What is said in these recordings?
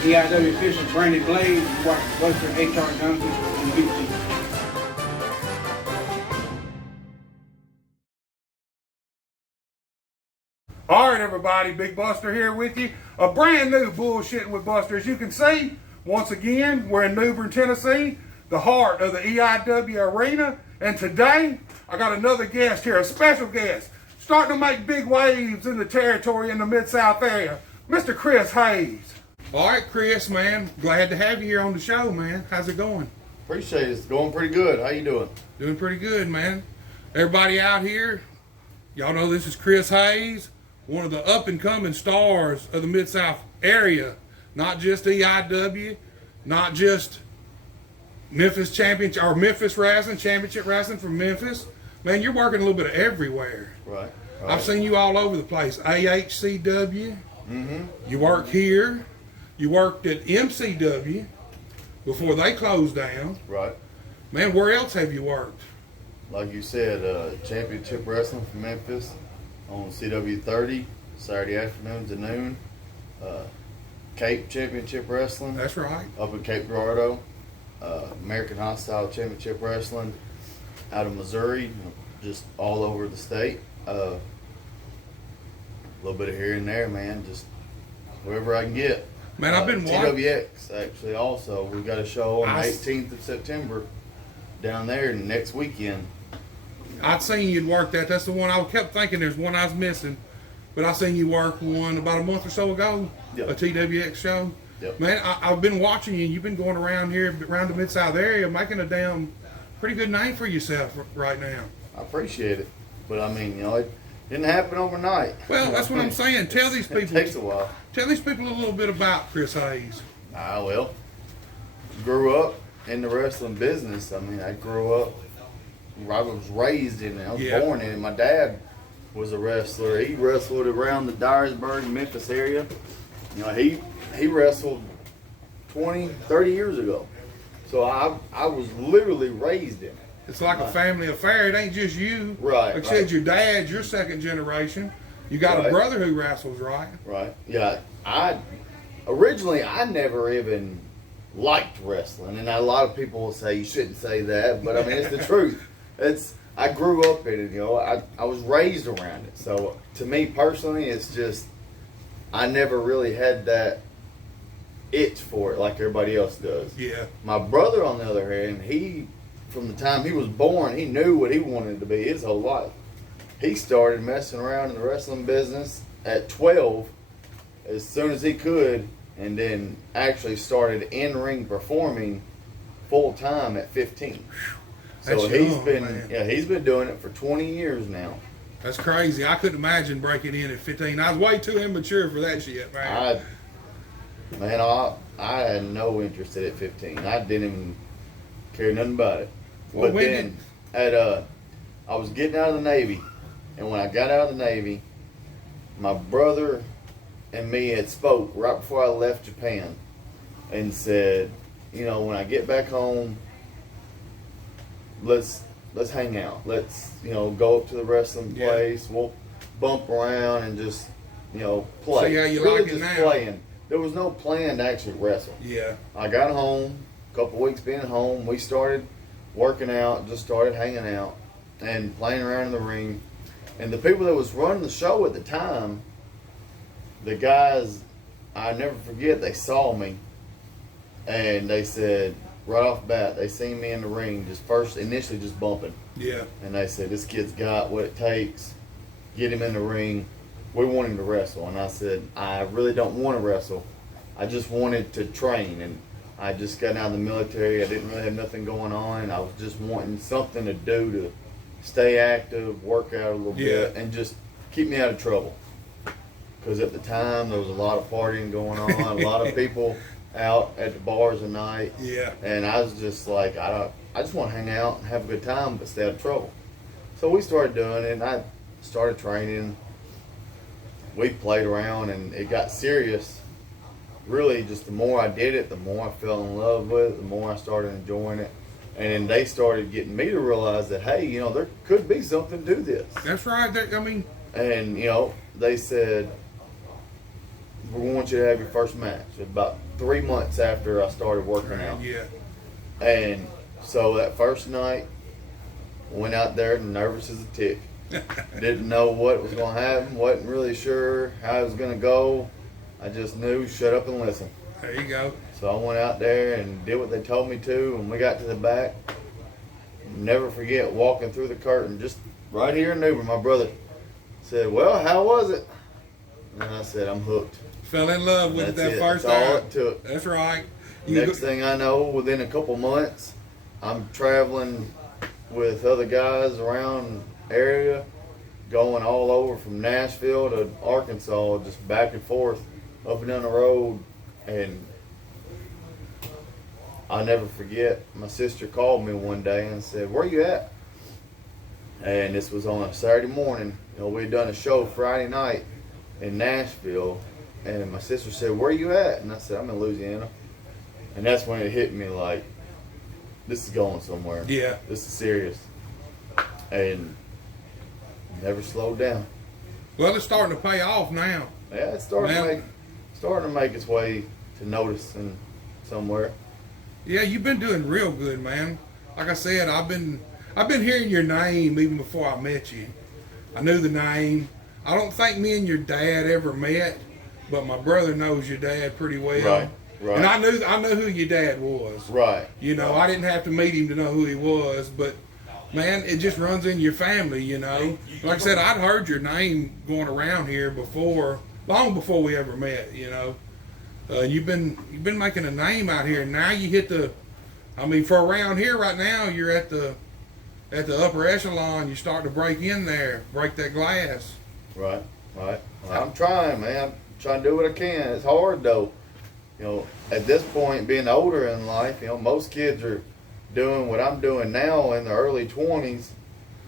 EIW official Brandon Blade, watch Buster H.R. Johnson, and UC. All right, everybody, Big Buster here with you. A brand new Bullshitting with Buster. As you can see, once again, we're in New Bern, Tennessee, the heart of the EIW arena. And today, I got another guest here, a special guest, starting to make big waves in the territory in the Mid-South area, Mr. Chris Hayes. All right, Chris, man, glad to have you here on the show, man. How's it going? Appreciate it. It's going pretty good. How you doing? Doing pretty good, man. Everybody out here, y'all know this is Chris Hayes, one of the up-and-coming stars of the Mid-South area. Not just EIW, not just Memphis Championship, or Memphis Wrestling, Championship Wrestling from Memphis. Man, you're working a little bit of everywhere. Right. I've seen you all over the place. AHCW, you work here. You worked at MCW before they closed down. Right. Man, where else have you worked? Like you said, Championship Wrestling from Memphis on CW30, Saturday afternoon to noon. Cape Championship Wrestling. That's right. Up in Cape Girardeau. American Hostile Championship Wrestling out of Missouri, just all over the state. A little bit of here and there, man, just wherever I can get. Man, I've been watching. TWX, actually, also. We've got a show on the 18th of September down there next weekend. I'd seen you'd work that. That's the one I kept thinking there's one I was missing. But I seen you work one about a month or so ago, Yep. a TWX show. Yep. Man, I've been watching you. You've been going around here, around the Mid-South area, making a damn pretty good name for yourself right now. I appreciate it. But, I mean, it didn't happen overnight. Well, that's what I'm saying. Tell these people. It takes a while. Tell these people a little bit about Chris Hayes. Well, grew up in the wrestling business. I mean, I grew up, I was raised in it. I was born in it. My dad was a wrestler. He wrestled around the Dyersburg, Memphis area. He wrestled 20, 30 years ago. So I was literally raised in it. It's like a family affair. It ain't just you. Right. Like I said, your dad, your second generation. You got a brother who wrestles, right? Right. Yeah. Originally I never even liked wrestling, and a lot of people will say you shouldn't say that, but I mean it's the truth. I grew up in it, I was raised around it. So to me personally, it's just I never really had that itch for it like everybody else does. Yeah. My brother, on the other hand, he from the time he was born, he knew what he wanted to be his whole life. He started messing around in the wrestling business at 12 as soon as he could, and then actually started in-ring performing full-time at 15. So he's been doing it for 20 years now. That's crazy. I couldn't imagine breaking in at 15. I was way too immature for that shit, man. I had no interest in it at 15. I didn't even care nothing about it. Well, but then I was getting out of the Navy. And when I got out of the Navy, my brother and me had spoke right before I left Japan and said, when I get back home, let's hang out. Let's, go up to the wrestling place. We'll bump around and just, play. See how you really like it just now. playing. There was no plan to actually wrestle. Yeah. I got home, a couple weeks being home, we started working out, just started hanging out and playing around in the ring. And the people that was running the show at the time, the guys, I never forget, they saw me and they said, right off the bat, they seen me in the ring initially just bumping. Yeah. And they said, this kid's got what it takes, get him in the ring. We want him to wrestle. And I said, I really don't want to wrestle. I just wanted to train. And I just got out of the military. I didn't really have nothing going on. I was just wanting something to do to stay active, work out a little bit, and just keep me out of trouble. Because at the time, there was a lot of partying going on, a lot of people out at the bars at night. Yeah. And I was just like, I just want to hang out and have a good time, but stay out of trouble. So we started doing it, and I started training. We played around, and it got serious. Really, just the more I did it, the more I fell in love with it, the more I started enjoying it. And then they started getting me to realize that, hey, there could be something to this. That's right. And, they said, we want you to have your first match. About 3 months after I started working out. Yeah. And so that first night, went out there nervous as a tick. Didn't know what was going to happen. Wasn't really sure how it was going to go. I just knew, shut up and listen. There you go. So I went out there and did what they told me to. When we got to the back, never forget walking through the curtain, just right here in Newbern. My brother said, "Well, how was it?" And I said, "I'm hooked." Fell in love with it That's that it. first That's all time. it took. That's right. You Next thing I know, within a couple months, I'm traveling with other guys around area, going all over from Nashville to Arkansas, just back and forth, up and down the road. And I'll never forget, my sister called me one day and said, "Where you at?" And this was on a Saturday morning. You know, we'd done a show Friday night in Nashville, and my sister said, "Where you at?" And I said, "I'm in Louisiana." And that's when it hit me like, this is going somewhere. Yeah. This is serious. And never slowed down. Well, it's starting to pay off now. Yeah, it's starting Man. to make its way to notice and somewhere. Yeah, you've been doing real good, man. Like I said, I've been hearing your name even before I met you. I knew the name. I don't think me and your dad ever met, but my brother knows your dad pretty well. Right, right. And I knew who your dad was. Right. You know, I didn't have to meet him to know who he was, but man, it just runs in your family, you know. Like I said, I'd heard your name going around here before, long before we ever met, you know. You've been making a name out here, and now you hit the, I mean, for around here right now, you're at the upper echelon. You start to break in there, break that glass. Right, right. Well, I'm trying, man. I'm trying to do what I can. It's hard though. You know, at this point, being older in life, you know, most kids are doing what I'm doing now in their early 20s,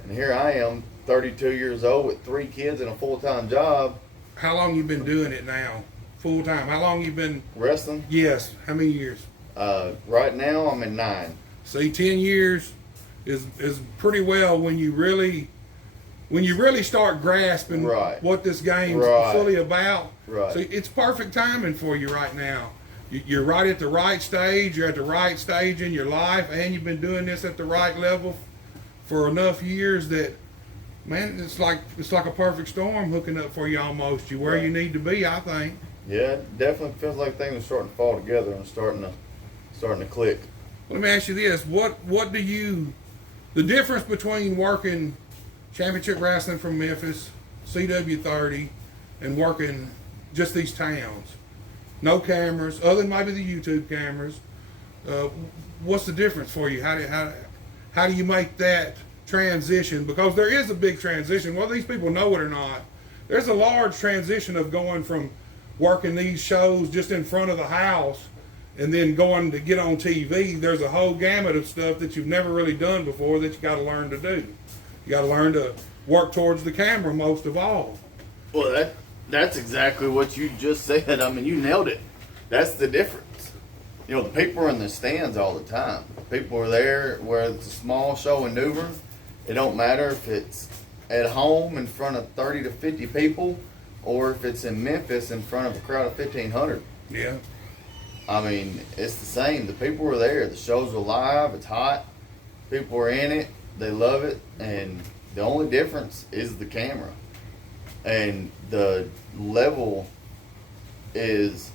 and here I am, 32 years old with 3 kids and a full-time job. How long you been doing it now, full time? How long you been? Wrestling. Yes. How many years? Right now, I'm in 9. See, 10 years is pretty well when you really start grasping Right. what this game's Right. fully about. Right. So it's perfect timing for you right now. You're right at the right stage. You're at the right stage in your life, and you've been doing this at the right level for enough years that, man, it's like a perfect storm hooking up for you almost. You're where Right. you need to be, I think. Yeah, it definitely feels like things are starting to fall together and starting to click. Let me ask you this: what do you, the difference between working championship wrestling from Memphis, CW30, and working just these towns, no cameras, other than maybe the YouTube cameras? What's the difference for you? How do you make that transition? Because there is a big transition, whether these people know it or not. There's a large transition of going from working these shows just in front of the house and then going to get on TV. There's a whole gamut of stuff that you've never really done before that you got to learn to do. You got to learn to work towards the camera most of all. Well, that's exactly what you just said. I mean, you nailed it. That's the difference. You know, the people are in the stands all the time. People are there where it's a small show in New Bern. It don't matter if it's at home in front of 30 to 50 people or if it's in Memphis in front of a crowd of 1,500. Yeah. I mean, it's the same. The people are there. The shows are live. It's hot. People are in it. They love it. And the only difference is the camera. And the level is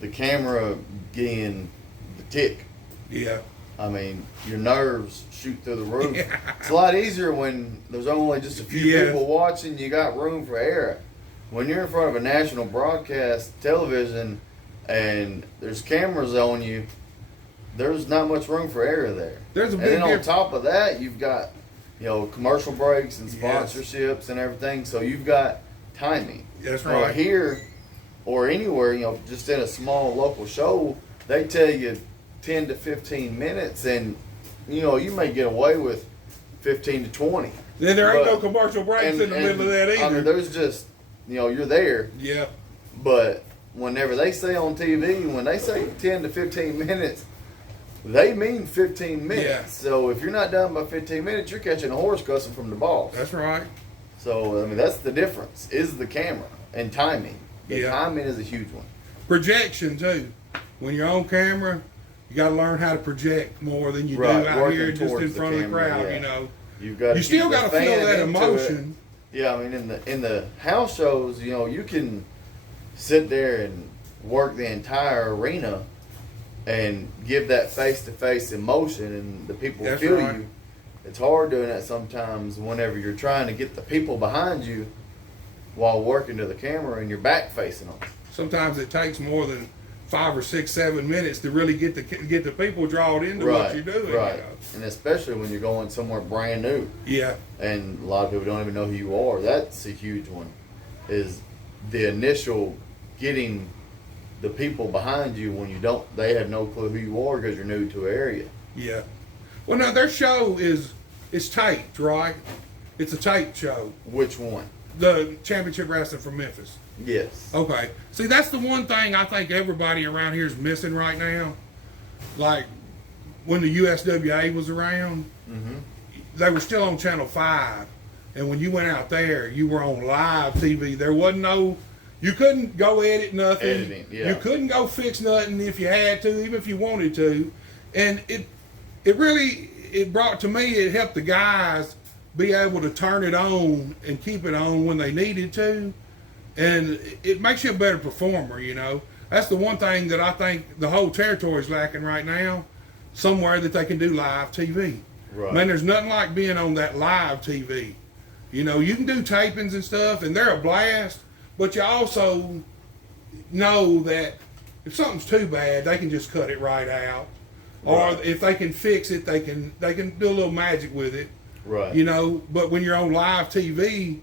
the camera getting the tick. Yeah. I mean, your nerves shoot through the roof. Yeah. It's a lot easier when there's only just a few Yeah. people watching. You got room for error. When you're in front of a national broadcast television and there's cameras on you, there's not much room for error there. There's a and big then on difference. top of that, you've got, you know, commercial breaks and Yes. sponsorships and everything. So you've got timing. That's Now, right. here or anywhere, you know, just in a small local show, they tell you 10 to 15 minutes, and you know, you may get away with 15 to 20. Then there ain't But- no commercial breaks in the middle of that either. I mean, there's just, you know, you're there, Yeah. but whenever they say on TV, when they say 10 to 15 minutes, they mean 15 minutes. Yeah. So if you're not done by 15 minutes, you're catching a horse cussing from the boss. That's right. So, I mean, that's the difference, is the camera and timing. The Yeah. timing is a huge one. Projection too. When you're on camera, you got to learn how to project more than you do Right, out working here just towards in the front of the camera, crowd. yeah. You know, You've got you still got to feel that emotion. Yeah, I mean, in the house shows, you know, you can sit there and work the entire arena and give that face-to-face emotion, and the people That's feel right. you. It's hard doing that sometimes whenever you're trying to get the people behind you while working to the camera and your back facing them. Sometimes it takes more than 5 or 6, 7 minutes to really get the people drawn into what you're doing. Right, You know? and especially when you're going somewhere brand new. Yeah, And a lot of people don't even know who you are. That's a huge one. Is the initial getting the people behind you when they have no clue who you are because you're new to an area. yeah. Well, now their show is taped, right? It's a taped show. Which one? The Championship Wrestling from Memphis. Yes. Okay. See, that's the one thing I think everybody around here is missing right now. Like when the USWA was around, they were still on Channel 5. And when you went out there, you were on live TV. There wasn't no, you couldn't go edit nothing. Editing, yeah. You couldn't go fix nothing if you had to, even if you wanted to. And it really, it brought to me, it helped the guys be able to turn it on and keep it on when they needed to. And it makes you a better performer, you know. That's the one thing that I think the whole territory is lacking right now, somewhere that they can do live TV. Right. Man, there's nothing like being on that live TV. You know, you can do tapings and stuff, and they're a blast, but you also know that if something's too bad, they can just cut it right out. Right. Or if they can fix it, they can do a little magic with it. Right. You know, but when you're on live TV,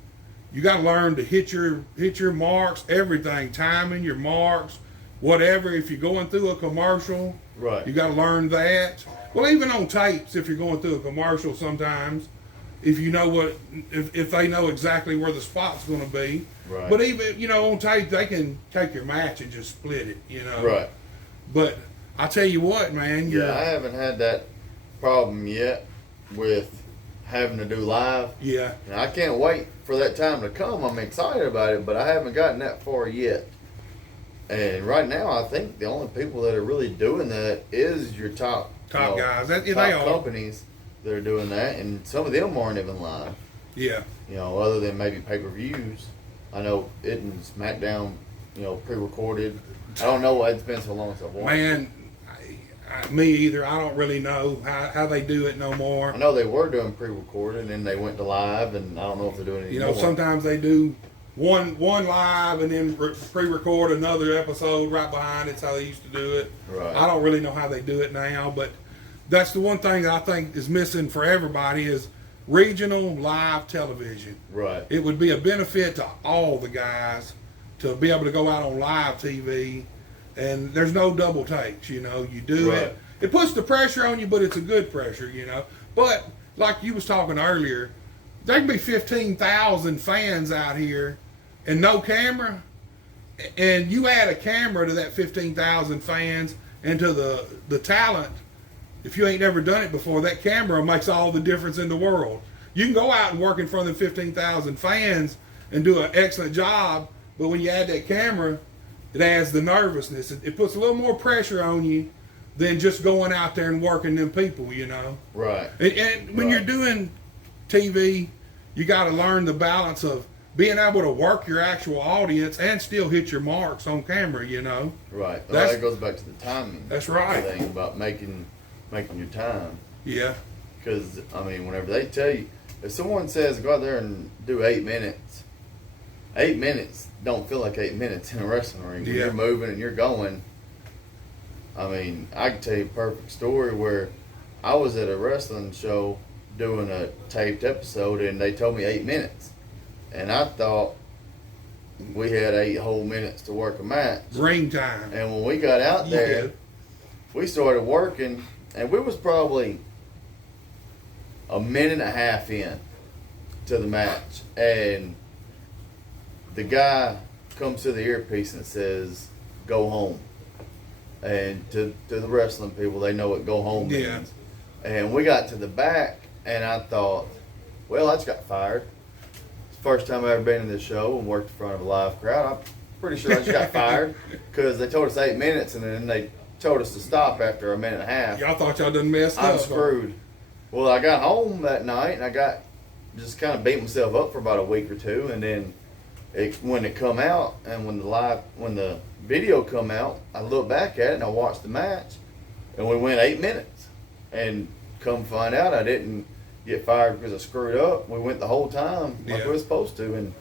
you got to learn to hit your marks, everything, timing, your marks, whatever. If you're going through a commercial, Right. you got to learn that. Well, even on tapes, if you're going through a commercial, sometimes, if you know if they know exactly where the spot's going to be. Right. But even, you know, on tape, they can take your match and just split it, you know. Right. But I tell you what, man. Yeah, I haven't had that problem yet with having to do live. Yeah. And I can't wait for that time to come. I'm excited about it, but I haven't gotten that far yet. And right now, I think the only people that are really doing that is your top guys. top They are. companies that are doing that, and some of them aren't even live. Yeah. You know, other than maybe pay-per-views. I know it and SmackDown, you know, pre-recorded. I don't know why it's been so long since I've watched it. Man, me either. I don't really know how they do it no more. I know they were doing pre-recorded, and then they went to live, and I don't know if they're doing it You know, anymore. sometimes they do one live and then pre-record another episode right behind it. That's how they used to do it. Right. I don't really know how they do it now, but that's the one thing that I think is missing for everybody is regional live television. Right. It would be a benefit to all the guys to be able to go out on live TV, and there's no double takes. You know, you do Right. it. It puts the pressure on you, but it's a good pressure. You know, but like you was talking earlier, there can be 15,000 fans out here and no camera, and you add a camera to that 15,000 fans and to the talent. If you ain't never done it before, that camera makes all the difference in the world. You can go out and work in front of 15,000 fans and do an excellent job, but when you add that camera, it adds the nervousness. It puts a little more pressure on you than just going out there and working them people, you know. Right. And when Right. you're doing TV, you got to learn the balance of being able to work your actual audience and still hit your marks on camera, you know. Right. Well, That's- that goes back to the timing. That's right. Thing about making your time. Yeah. Because, I mean, whenever they tell you, if someone says go out there and do 8 minutes, 8 minutes don't feel like 8 minutes in a wrestling ring. When Yeah. you're moving and you're going, I mean, I can tell you a perfect story where I was at a wrestling show doing a taped episode and they told me 8 minutes. And I thought we had 8 whole minutes to work a match. Ring time. And when we got out there, Yeah. we started working, and we was probably a minute and a half in to the match, and the guy comes to the earpiece and says, "Go home." And to the wrestling people, they know what "go home" means. Yeah. And we got to the back, and I thought, well, I just got fired. It's the first time I've ever been in this show and worked in front of a live crowd. Pretty sure I just got fired because they told us 8 minutes and then they told us to stop after a minute and a half. Y'all thought y'all done messed I'm up. screwed. Well, I got home that night and I got just kind of beat myself up for about a week or two, and then when it come out and when the video come out, I looked back at it and I watched the match, and we went 8 minutes, and come find out I didn't get fired because I screwed up. We went the whole time like we were supposed to and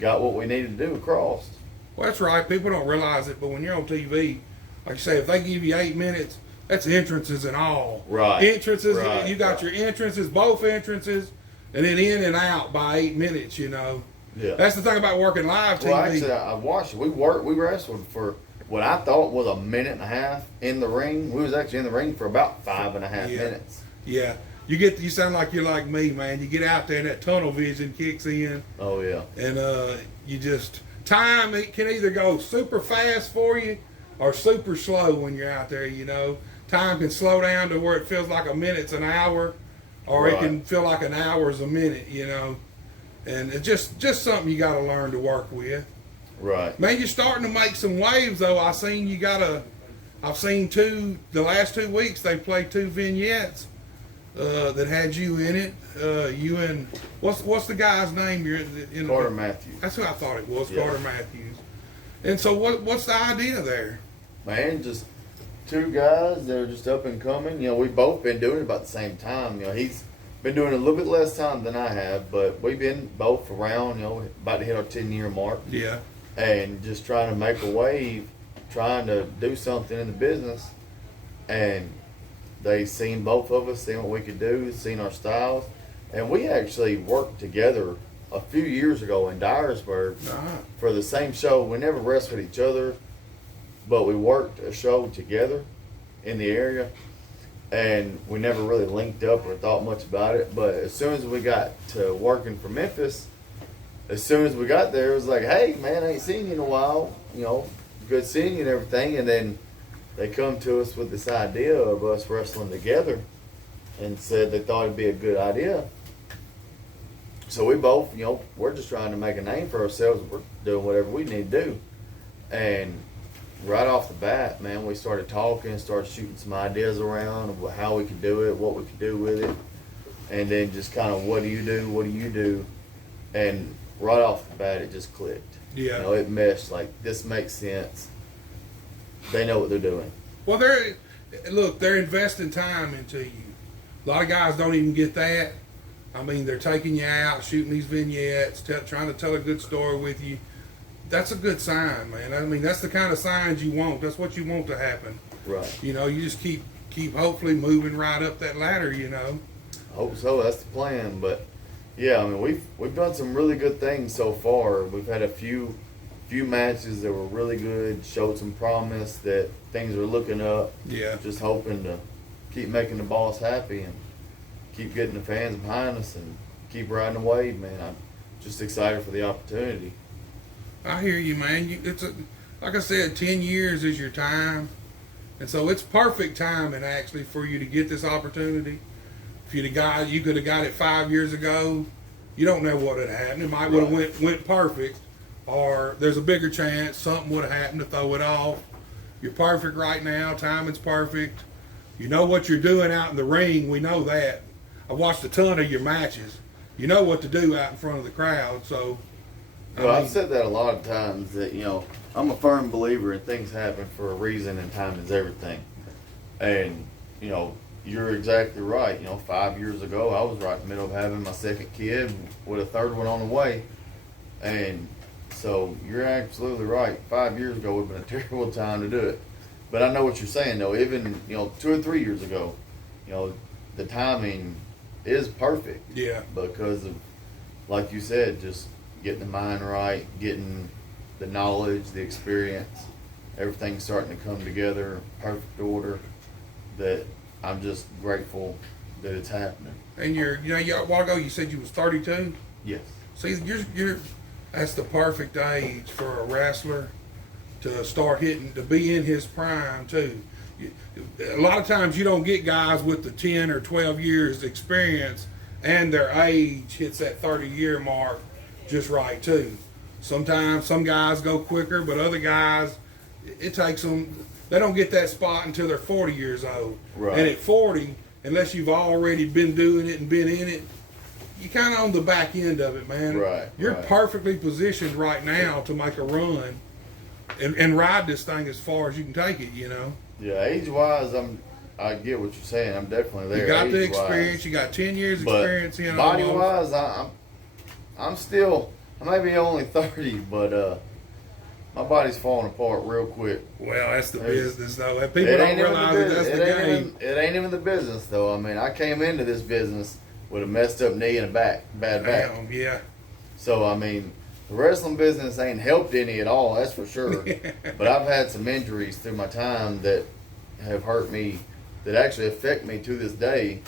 got what we needed to do across. Well, that's right. People don't realize it, but when you're on TV, like you say, if they give you 8 minutes, that's entrances and all. Right. Entrances, Right. you got your entrances, both entrances, and then in and out by 8 minutes, you know. Yeah. That's the thing about working live TV. Well, actually, I watched it. We wrestled for what I thought was a minute and a half in the ring. We was actually in the ring for about 5.5 minutes. Yeah. You sound like you're like me, man. You get out there and that tunnel vision kicks in. Oh, yeah. And you just, time, it can either go super fast for you or super slow when you're out there, you know. Time can slow down to where it feels like a minute's an hour, or it can feel like an hour's a minute, you know. And it's just something you got to learn to work with. Right. Man, you're starting to make some waves, though. I've seen the last 2 weeks, they played 2 vignettes that had you in it. You and, what's the guy's name? Carter Matthews. That's who I thought it was, Yeah. Carter Matthews. And so what's the idea there? Man, just 2 guys that are just up and coming. You know, we've both been doing it about the same time. You know, he's been doing it a little bit less time than I have, but we've been both around, you know, about to hit our 10-year mark. Yeah. And just trying to make a wave, trying to do something in the business. And they seen both of us, seen what we could do, seen our styles. And we actually worked together a few years ago in Dyersburg for the same show. We never wrestled each other, but we worked a show together in the area. And we never really linked up or thought much about it. But as soon as we got to working for Memphis, as soon as we got there, it was like, hey, man, I ain't seen you in a while. You know, good seeing you and everything. And then they come to us with this idea of us wrestling together and said they thought it'd be a good idea. So we both, you know, we're just trying to make a name for ourselves. We're doing whatever we need to do. And right off the bat, man, we started talking, started shooting some ideas around of how we could do it, what we could do with it. And then just kind of, what do you do? What do you do? And right off the bat, it just clicked. Yeah. You know, it meshed. Like, this makes sense. They know what they're doing. Well, they're investing time into you. A lot of guys don't even get that. I mean, they're taking you out, shooting these vignettes, trying to tell a good story with you. That's a good sign, man. I mean, that's the kind of signs you want. That's what you want to happen. Right. You know, you just keep hopefully moving right up that ladder, you know. I hope so. That's the plan. But yeah, I mean, we've done some really good things so far. We've had a few matches that were really good, showed some promise that things are looking up. Yeah. Just hoping to keep making the boss happy and keep getting the fans behind us and keep riding the wave, man. I'm just excited for the opportunity. I hear you, man. Like I said, 10 years is your time. And so it's perfect timing, actually, for you to get this opportunity. If you could have got it 5 years ago, you don't know what would have happened. It might would have went perfect, or there's a bigger chance something would have happened to throw it off. You're perfect right now. Timing's perfect. You know what you're doing out in the ring. We know that. I watched a ton of your matches. You know what to do out in front of the crowd, so... Well, I've said that a lot of times that, you know, I'm a firm believer in things happen for a reason and time is everything. And, you know, you're exactly right. You know, 5 years ago, I was right in the middle of having my second kid with a third one on the way. And so you're absolutely right. 5 years ago would have been a terrible time to do it. But I know what you're saying, though. Even, you know, 2 or 3 years ago, you know, the timing is perfect. Yeah. Because of, like you said, just getting the mind right, getting the knowledge, the experience, everything's starting to come together, perfect order, that I'm just grateful that it's happening. And a while ago you said you was 32? Yes. See, that's the perfect age for a wrestler to start hitting, to be in his prime too. A lot of times you don't get guys with the 10 or 12 years experience and their age hits that 30-year mark just right too. Sometimes some guys go quicker, but other guys, it takes them. They don't get that spot until they're 40 years old. Right. And at 40, unless you've already been doing it and been in it, you're kind of on the back end of it, man. Right. You're right. perfectly positioned right now to make a run and ride this thing as far as you can take it. You know. Yeah, age-wise, I get what you're saying. I'm definitely there. You got the age-wise. experience. You got 10 years But experience in body-wise, I'm still, I may be only 30, but my body's falling apart real quick. Well, that's the It's- business, though. People don't realize that that's the game. It ain't even the business, though. I mean, I came into this business with a messed up knee and a bad back. Damn, yeah. So, I mean, the wrestling business ain't helped any at all, that's for sure. But I've had some injuries through my time that have hurt me, that actually affect me to this day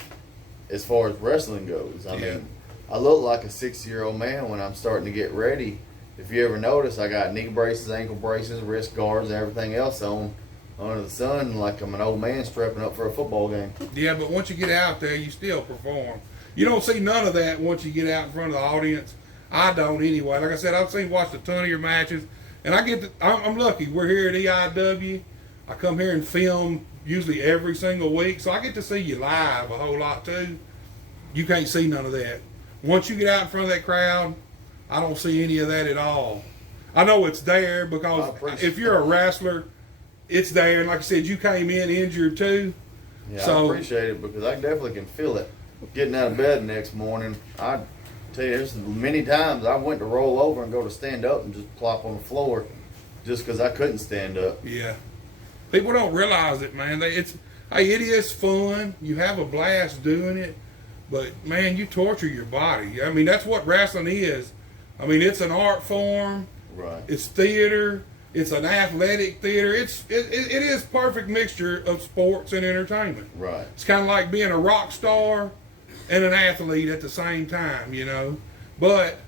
as far as wrestling goes. I mean, I look like a 60-year-old man when I'm starting to get ready. If you ever notice, I got knee braces, ankle braces, wrist guards, and everything else on under the sun, like I'm an old man strapping up for a football game. Yeah, but once you get out there, you still perform. You don't see none of that once you get out in front of the audience. I don't anyway. Like I said, I've watched a ton of your matches, and I'm lucky. We're here at EIW. I come here and film usually every single week, so I get to see you live a whole lot too. You can't see none of that. Once you get out in front of that crowd, I don't see any of that at all. I know it's there because if you're a wrestler, it's there. And like I said, you came in injured too. Yeah, So- I appreciate it because I definitely can feel it. Getting out of bed the next morning, I tell you, there's many times I went to roll over and go to stand up and just plop on the floor just because I couldn't stand up. Yeah. People don't realize it, man. It is fun. You have a blast doing it. But, man, you torture your body. I mean, that's what wrestling is. I mean, it's an art form. Right. It's theater. It's an athletic theater. It is perfect mixture of sports and entertainment. Right. It's kind of like being a rock star and an athlete at the same time, you know. But,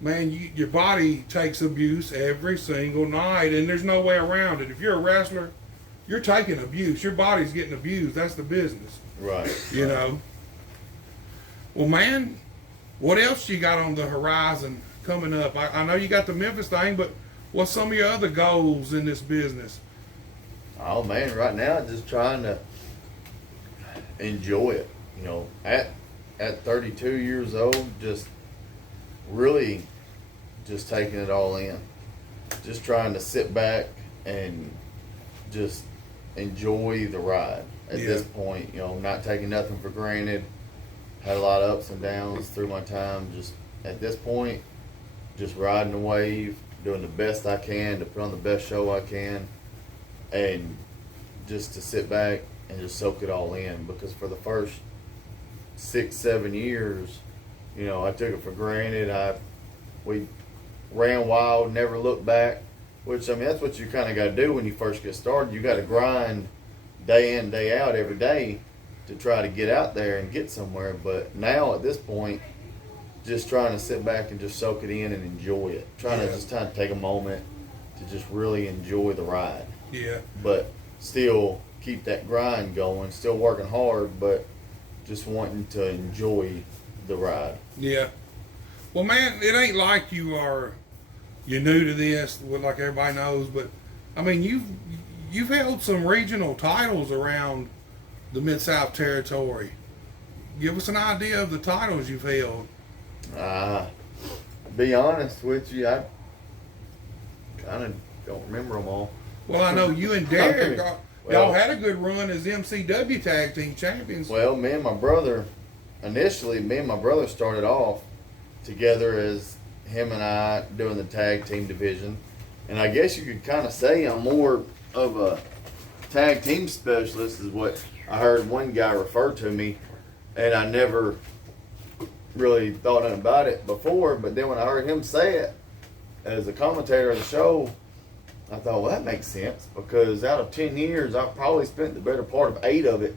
man, your body takes abuse every single night, and there's no way around it. If you're a wrestler, you're taking abuse. Your body's getting abused. That's the business, Right. you know. Well, man, what else you got on the horizon coming up? I know you got the Memphis thing, but what's some of your other goals in this business? Oh man, right now just trying to enjoy it. You know, at 32 years old, just really just taking it all in. Just trying to sit back and just enjoy the ride at this point. You know, not taking nothing for granted. Had a lot of ups and downs through my time. Just at this point, just riding the wave, doing the best I can to put on the best show I can, and just to sit back and just soak it all in. Because for the first 6-7 years, you know, I took it for granted. We ran wild, never looked back. Which, I mean, that's what you kind of got to do when you first get started. You got to grind day in, day out, every day to try to get out there and get somewhere. But now at this point, just trying to sit back and just soak it in and enjoy it. Trying to just kind of take a moment to just really enjoy the ride. Yeah. But still keep that grind going, still working hard, but just wanting to enjoy the ride. Yeah. Well, man, it ain't like you're new to this, like everybody knows, but I mean, you've held some regional titles around the Mid-South territory. Give us an idea of the titles you've held. Be honest with you, I kind of don't remember them all. Well, I know you and Derek, y'all Well- had a good run as MCW Tag Team Champions. Well, me and my brother started off together as him and I doing the tag team division. And I guess you could kind of say I'm more of a tag team specialist is what I heard one guy refer to me. And I never really thought nothing about it before. But then when I heard him say it as a commentator of the show, I thought, well, that makes sense. Because out of 10 years, I've probably spent the better part of 8 of it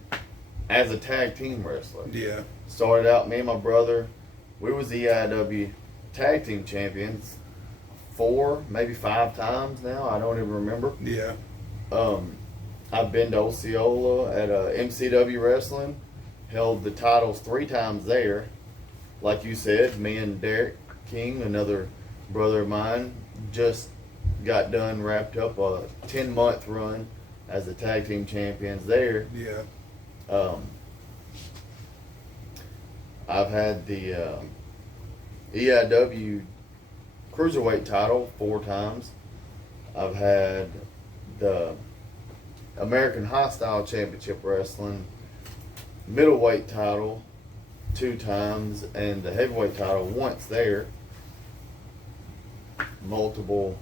as a tag team wrestler. Yeah. Started out, me and my brother, we was the EIW tag team champions 4, maybe 5 times now. I don't even remember. Yeah. I've been to Osceola at MCW Wrestling, held the titles 3 times there. Like you said, me and Derek King, another brother of mine, just got done, wrapped up a 10-month run as the tag team champions there. Yeah. I've had the EIW Cruiserweight title 4 times. I've had the American Hostile Championship Wrestling middleweight title 2 times and the heavyweight title once there. Multiple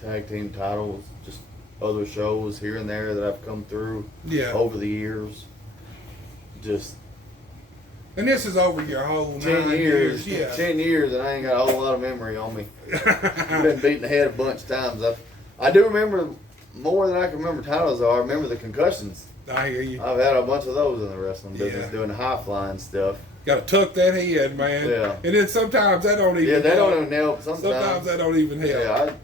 tag team titles, just other shows here and there that I've come through over the years. Just And this is over your whole 10 9 years. Yeah. 10 years, and I ain't got a whole lot of memory on me. I've been beaten the head a bunch of times. I do remember more than I can remember titles, though. I remember the concussions. I hear you. I've had a bunch of those in the wrestling business, Yeah. doing the high flying stuff. Got to tuck that head, man. Yeah. And then sometimes that don't even Yeah, that help. don't even help. Sometimes that don't even help.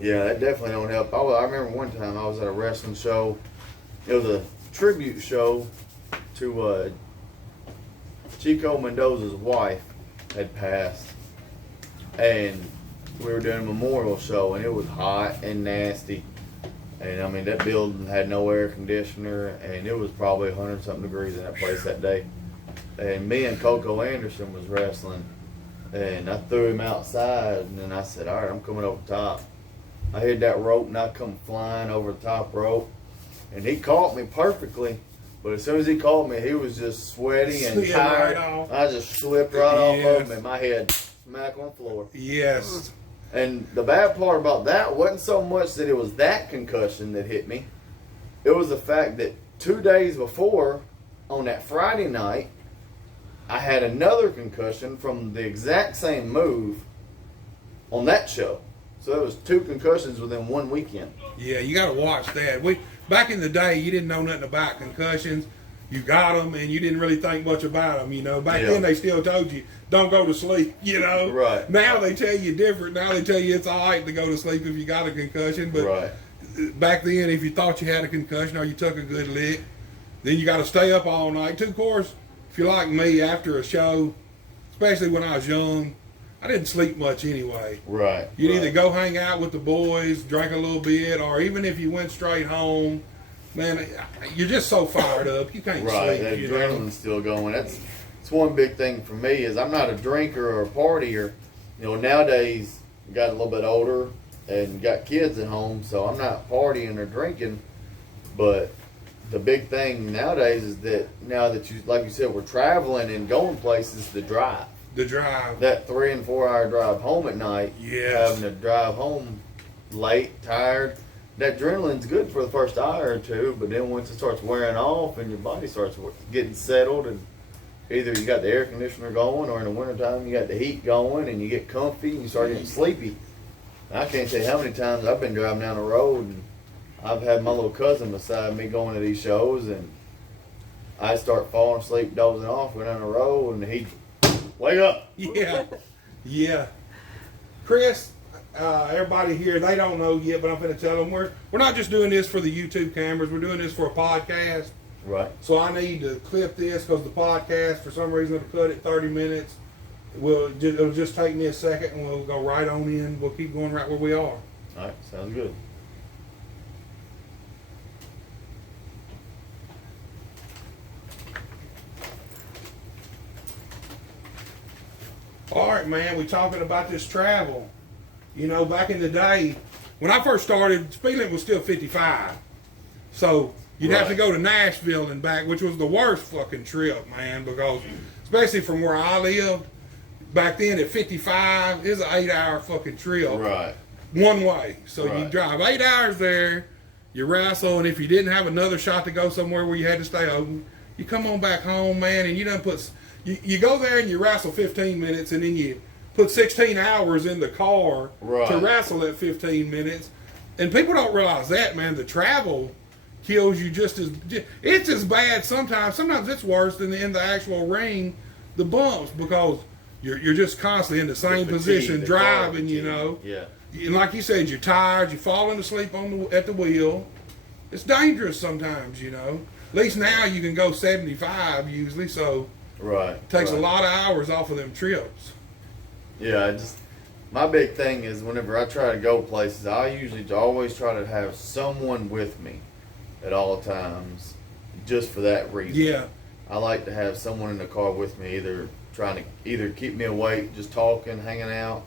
Yeah, that definitely don't help. I remember one time I was at a wrestling show. It was a tribute show to Chico Mendoza's wife had passed, and we were doing a memorial show, and it was hot and nasty. And I mean, that building had no air conditioner, and it was probably 100-something degrees in that place that day. And me and Coco Anderson was wrestling, and I threw him outside, and then I said, all right, I'm coming over the top. I hit that rope, and I come flying over the top rope, and he caught me perfectly. But as soon as he caught me, he was just sweaty and Slid tired. right off. I just slipped right off Yes. of him, and my head smack on the floor. Yes. And the bad part about that wasn't so much that it was that concussion that hit me. It was the fact that 2 days before, on that Friday night, I had another concussion from the exact same move on that show. So it was 2 concussions within 1 weekend. Yeah, you got to watch that. Back in the day, you didn't know nothing about concussions. You got them, and you didn't really think much about them. You know, back then they still told you don't go to sleep. You know, Right. Now they tell you different. Now they tell you it's all right to go to sleep if you got a concussion. But back then, if you thought you had a concussion or you took a good lick, then you got to stay up all night. Too, of course, if you're like me, after a show, especially when I was young, I didn't sleep much anyway. Right. You'd either go hang out with the boys, drink a little bit, or even if you went straight home, man, you're just so fired up. You can't Right, sleep. that You know? adrenaline's still going. That's one big thing for me is I'm not a drinker or a partier. You know, nowadays got a little bit older and got kids at home, so I'm not partying or drinking. But the big thing nowadays is that now that you, like you said, we're traveling and going places, the drive. The drive. That 3 and 4 hour drive home at night. Yes. Having to drive home late, tired. That adrenaline's good for the first hour or two, but then once it starts wearing off and your body starts getting settled, and either you got the air conditioner going or in the wintertime you got the heat going and you get comfy and you start getting sleepy. And I can't tell you how many times I've been driving down the road and I've had my little cousin beside me going to these shows, and I start falling asleep, dozing off, going down the road, and he'd wake up. Yeah. Yeah. Chris, everybody here, they don't know yet, but I'm going to tell them we're not just doing this for the YouTube cameras. We're doing this for a podcast. Right. So I need to clip this because the podcast, for some reason, will cut it 30 minutes. It'll just take me a second, and we'll go right on in. We'll keep going right where we are. All right, sounds good. All right, man, we're talking about this travel. You know, back in the day, when I first started, Speedlink was still 55. So you'd have to go to Nashville and back, which was the worst fucking trip, man, because especially from where I lived, back then at 55, it was an 8-hour fucking trip. Right. One way. So you Right. drive 8 hours there, you wrestle, and if you didn't have another shot to go somewhere where you had to stay open, you come on back home, man, and you done put... You go there and you wrestle 15 minutes, and then you put 16 hours in the car Right. to wrestle at 15 minutes. And people don't realize that, man. The travel kills you just as... It's as bad sometimes. Sometimes it's worse than in the actual ring, the bumps, because you're just constantly in the same fatigue, position, the driving, car you fatigue. know. Yeah. And like you said, you're tired, you're falling asleep at the wheel. It's dangerous sometimes, you know. At least now you can go 75 usually, so... Right. Takes right. a lot of hours off of them trips. Yeah, my big thing is whenever I try to go places, I usually always try to have someone with me at all times, just for that reason. Yeah. I like to have someone in the car with me, either trying to keep me awake, just talking, hanging out,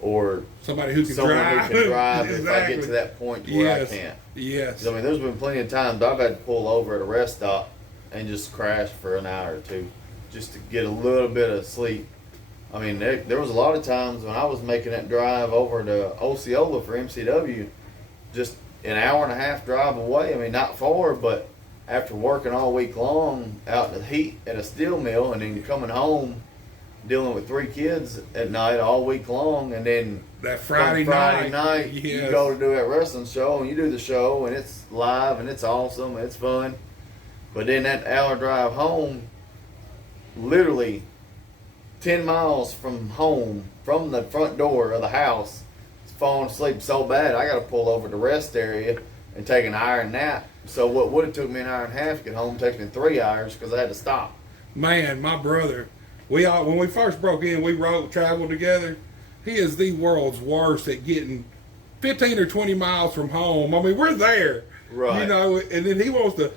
or Somebody who can someone drive. who can drive if I Exactly. get to that point to where Yes. I can't. Yes. 'Cause, I mean, there's been plenty of times I've had to pull over at a rest stop and just crash for an hour or two, just to get a little bit of sleep. I mean, there was a lot of times when I was making that drive over to Osceola for MCW, just an hour and a half drive away. I mean, not far, but after working all week long out in the heat at a steel mill, and then coming home, dealing with 3 kids at night all week long, and then That Friday night you Yes. go to do that wrestling show, and you do the show, and it's live, and it's awesome, and it's fun. But then that hour drive home, literally 10 miles from home, from the front door of the house, falling asleep so bad I got to pull over to the rest area and take an hour nap. So what would have took me an hour and a half to get home took me 3 hours because I had to stop. Man, my brother, when we first broke in, we traveled together. He is the world's worst at getting 15 or 20 miles from home. I mean, we're there. Right. You know, and then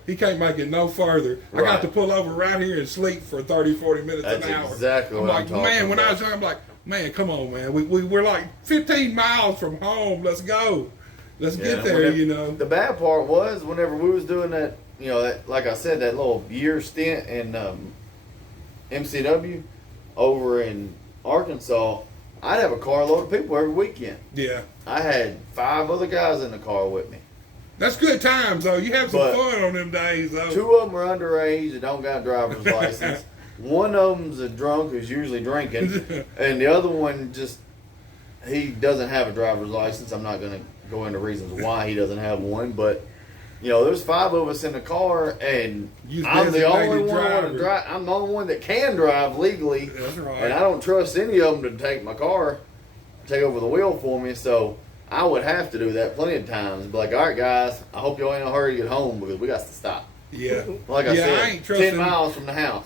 he can't make it no further. I got Right. to pull over right here and sleep for 30, 40 minutes That's an hour. exactly I'm what like, I'm talking man, when I about. was young, I'm like, man, come on, man. We're like 15 miles from home. Let's go. Let's Yeah, get and there, whenever- you know. The bad part was whenever we was doing that, you know, like I said, that little year stint in MCW over in Arkansas, I'd have a carload of people every weekend. Yeah. I had 5 other guys in the car with me. That's good times, though. You have some But fun on them days, though. 2 of them are underage and don't got a driver's license. One of them's a drunk who's usually drinking, and the other one he doesn't have a driver's license. I'm not going to go into reasons why he doesn't have one, but you know, there's 5 of us in the car, and You I'm the only designated one driver. to drive. I'm the only one that can drive legally, That's right. and I don't trust any of them to take my car, take over the wheel for me. So I would have to do that plenty of times. Be like, all right, guys, I hope y'all ain't in a hurry to get home because we got to stop. Yeah. Like I Yeah, said, I ain't trusting- 10 miles from the house.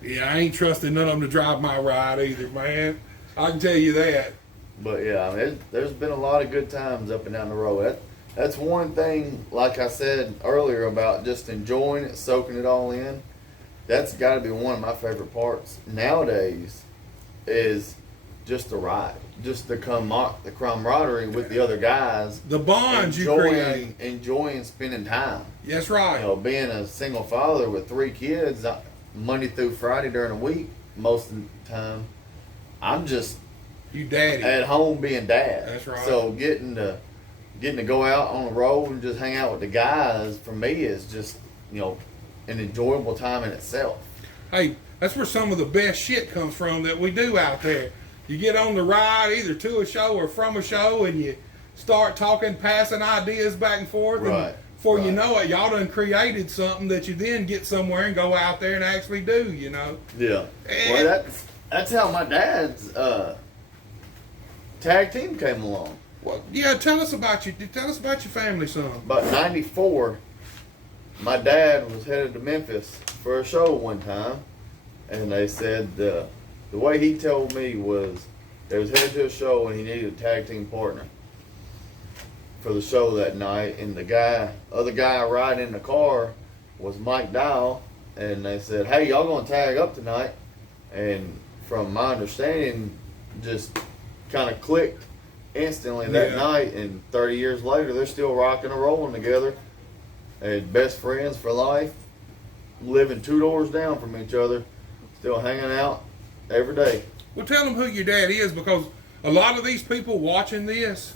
Yeah, I ain't trusting none of them to drive my ride either, man. I can tell you that. But yeah, I mean, there's been a lot of good times up and down the road. That's one thing, like I said earlier, about just enjoying it, soaking it all in. That's got to be one of my favorite parts nowadays, is just the ride, just the camaraderie with the other guys. The bonds you create. Enjoying spending time. That's right. You know, being a single father with 3 kids, Monday through Friday during the week, most of the time, I'm just You daddy. at home being dad. That's right. So getting to go out on the road and just hang out with the guys, for me, is just, you know, an enjoyable time in itself. Hey, that's where some of the best shit comes from that we do out there. You get on the ride either to a show or from a show, and you start talking, passing ideas back and forth. Right, And before you right. know it, y'all done created something that you then get somewhere and go out there and actually do, you know. Yeah. And- Well, that's how my dad's tag team came along. Well, yeah, tell us about your family, son. About 94, my dad was headed to Memphis for a show one time, and they said the way he told me was they was headed to a show and he needed a tag team partner for the show that night, and the other guy riding in the car was Mike Dial, and they said, hey, y'all gonna tag up tonight? And from my understanding, just kind of clicked instantly that Yeah. night, and 30 years later, they're still rocking and rolling together, and best friends for life, living 2 doors down from each other, still hanging out every day. Well, tell them who your dad is, because a lot of these people watching this,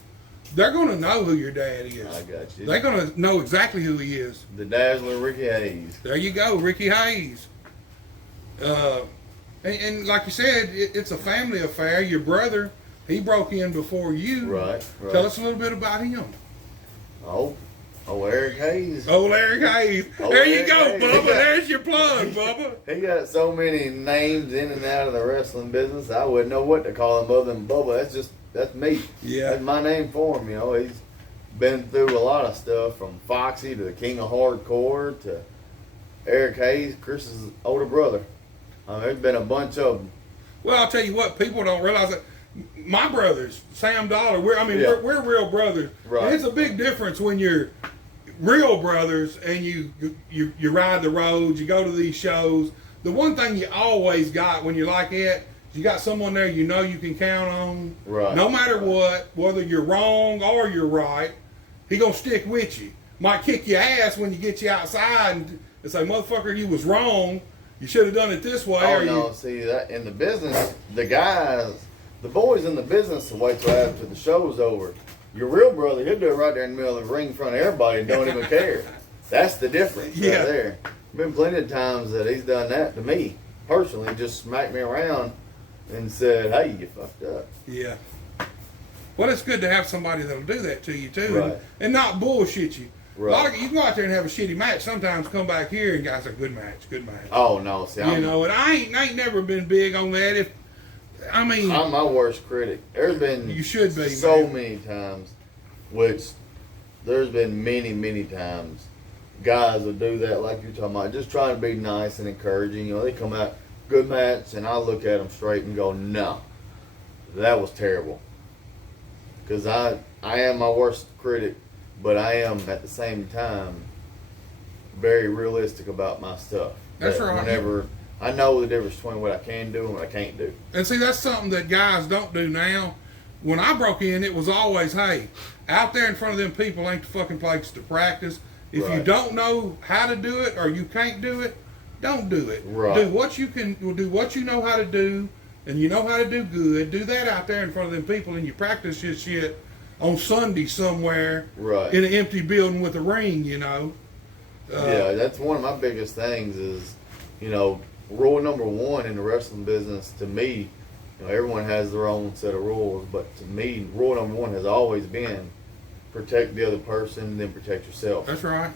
they're going to know who your dad is. I got you. They're going to know exactly who he is. The Dazzler Ricky Hayes. There you go, Ricky Hayes. And like you said, it's a family affair. Your brother, he broke in before you. Right. Tell us a little bit about him. Oh, Eric Hayes. Old Eric Hayes. Old There you Eric go, Hayes. Bubba. There's your plug, Bubba. He got so many names in and out of the wrestling business, I wouldn't know what to call him other than Bubba. That's me. Yeah. That's my name for him, you know. He's been through a lot of stuff, from Foxy to the King of Hardcore to Eric Hayes, Chris's older brother. There's been a bunch of them. Well, I'll tell you what, people don't realize that my brothers, Sam Dollar, Yeah. we're real brothers. Right. And it's a big difference when you're real brothers and you ride the roads, you go to these shows. The one thing you always got when you're like that, you got someone there you know you can count on. Right. No matter what, whether you're wrong or you're right, he gonna stick with you. Might kick your ass when you get you outside and say, motherfucker, you was wrong. You should have done it this way. Oh or no, you, see that in the business, the boys in the business will wait till after the show's over. Your real brother, he'll do it right there in the middle of the ring in front of everybody and don't even care. That's the difference Yeah. right there. Been plenty of times that he's done that to me personally, just smacked me around and said, "Hey, you fucked up." Yeah. Well, it's good to have somebody that'll do that to you too, Right. and not bullshit you. Right. A lot of you can go out there and have a shitty match. Sometimes come back here and guys are good match. Oh no, see, You know, and I ain't never been big on that. I'm my worst critic. There's been You should be, so man. many times, which there's been many times, guys will do that like you're talking about, just trying to be nice and encouraging. You know, they come out good match, and I look at them straight and go, "No, that was terrible." Because I am my worst critic, but I am at the same time very realistic about my stuff. That's That right. Whenever I know the difference between what I can do and what I can't do. And see, that's something that guys don't do now. When I broke in, it was always, hey, out there in front of them people ain't the fucking place to practice. If you Right. don't know how to do it or you can't do it, don't do it. Right. Do what you can. Do what you know how to do, and you know how to do good. Do that out there in front of them people, and you practice your shit on Sunday somewhere Right. in an empty building with a ring. You know. Yeah, that's one of my biggest things is, you know, rule number one in the wrestling business to me, you know, everyone has their own set of rules, but to me, rule number one has always been protect the other person, then protect yourself. That's right.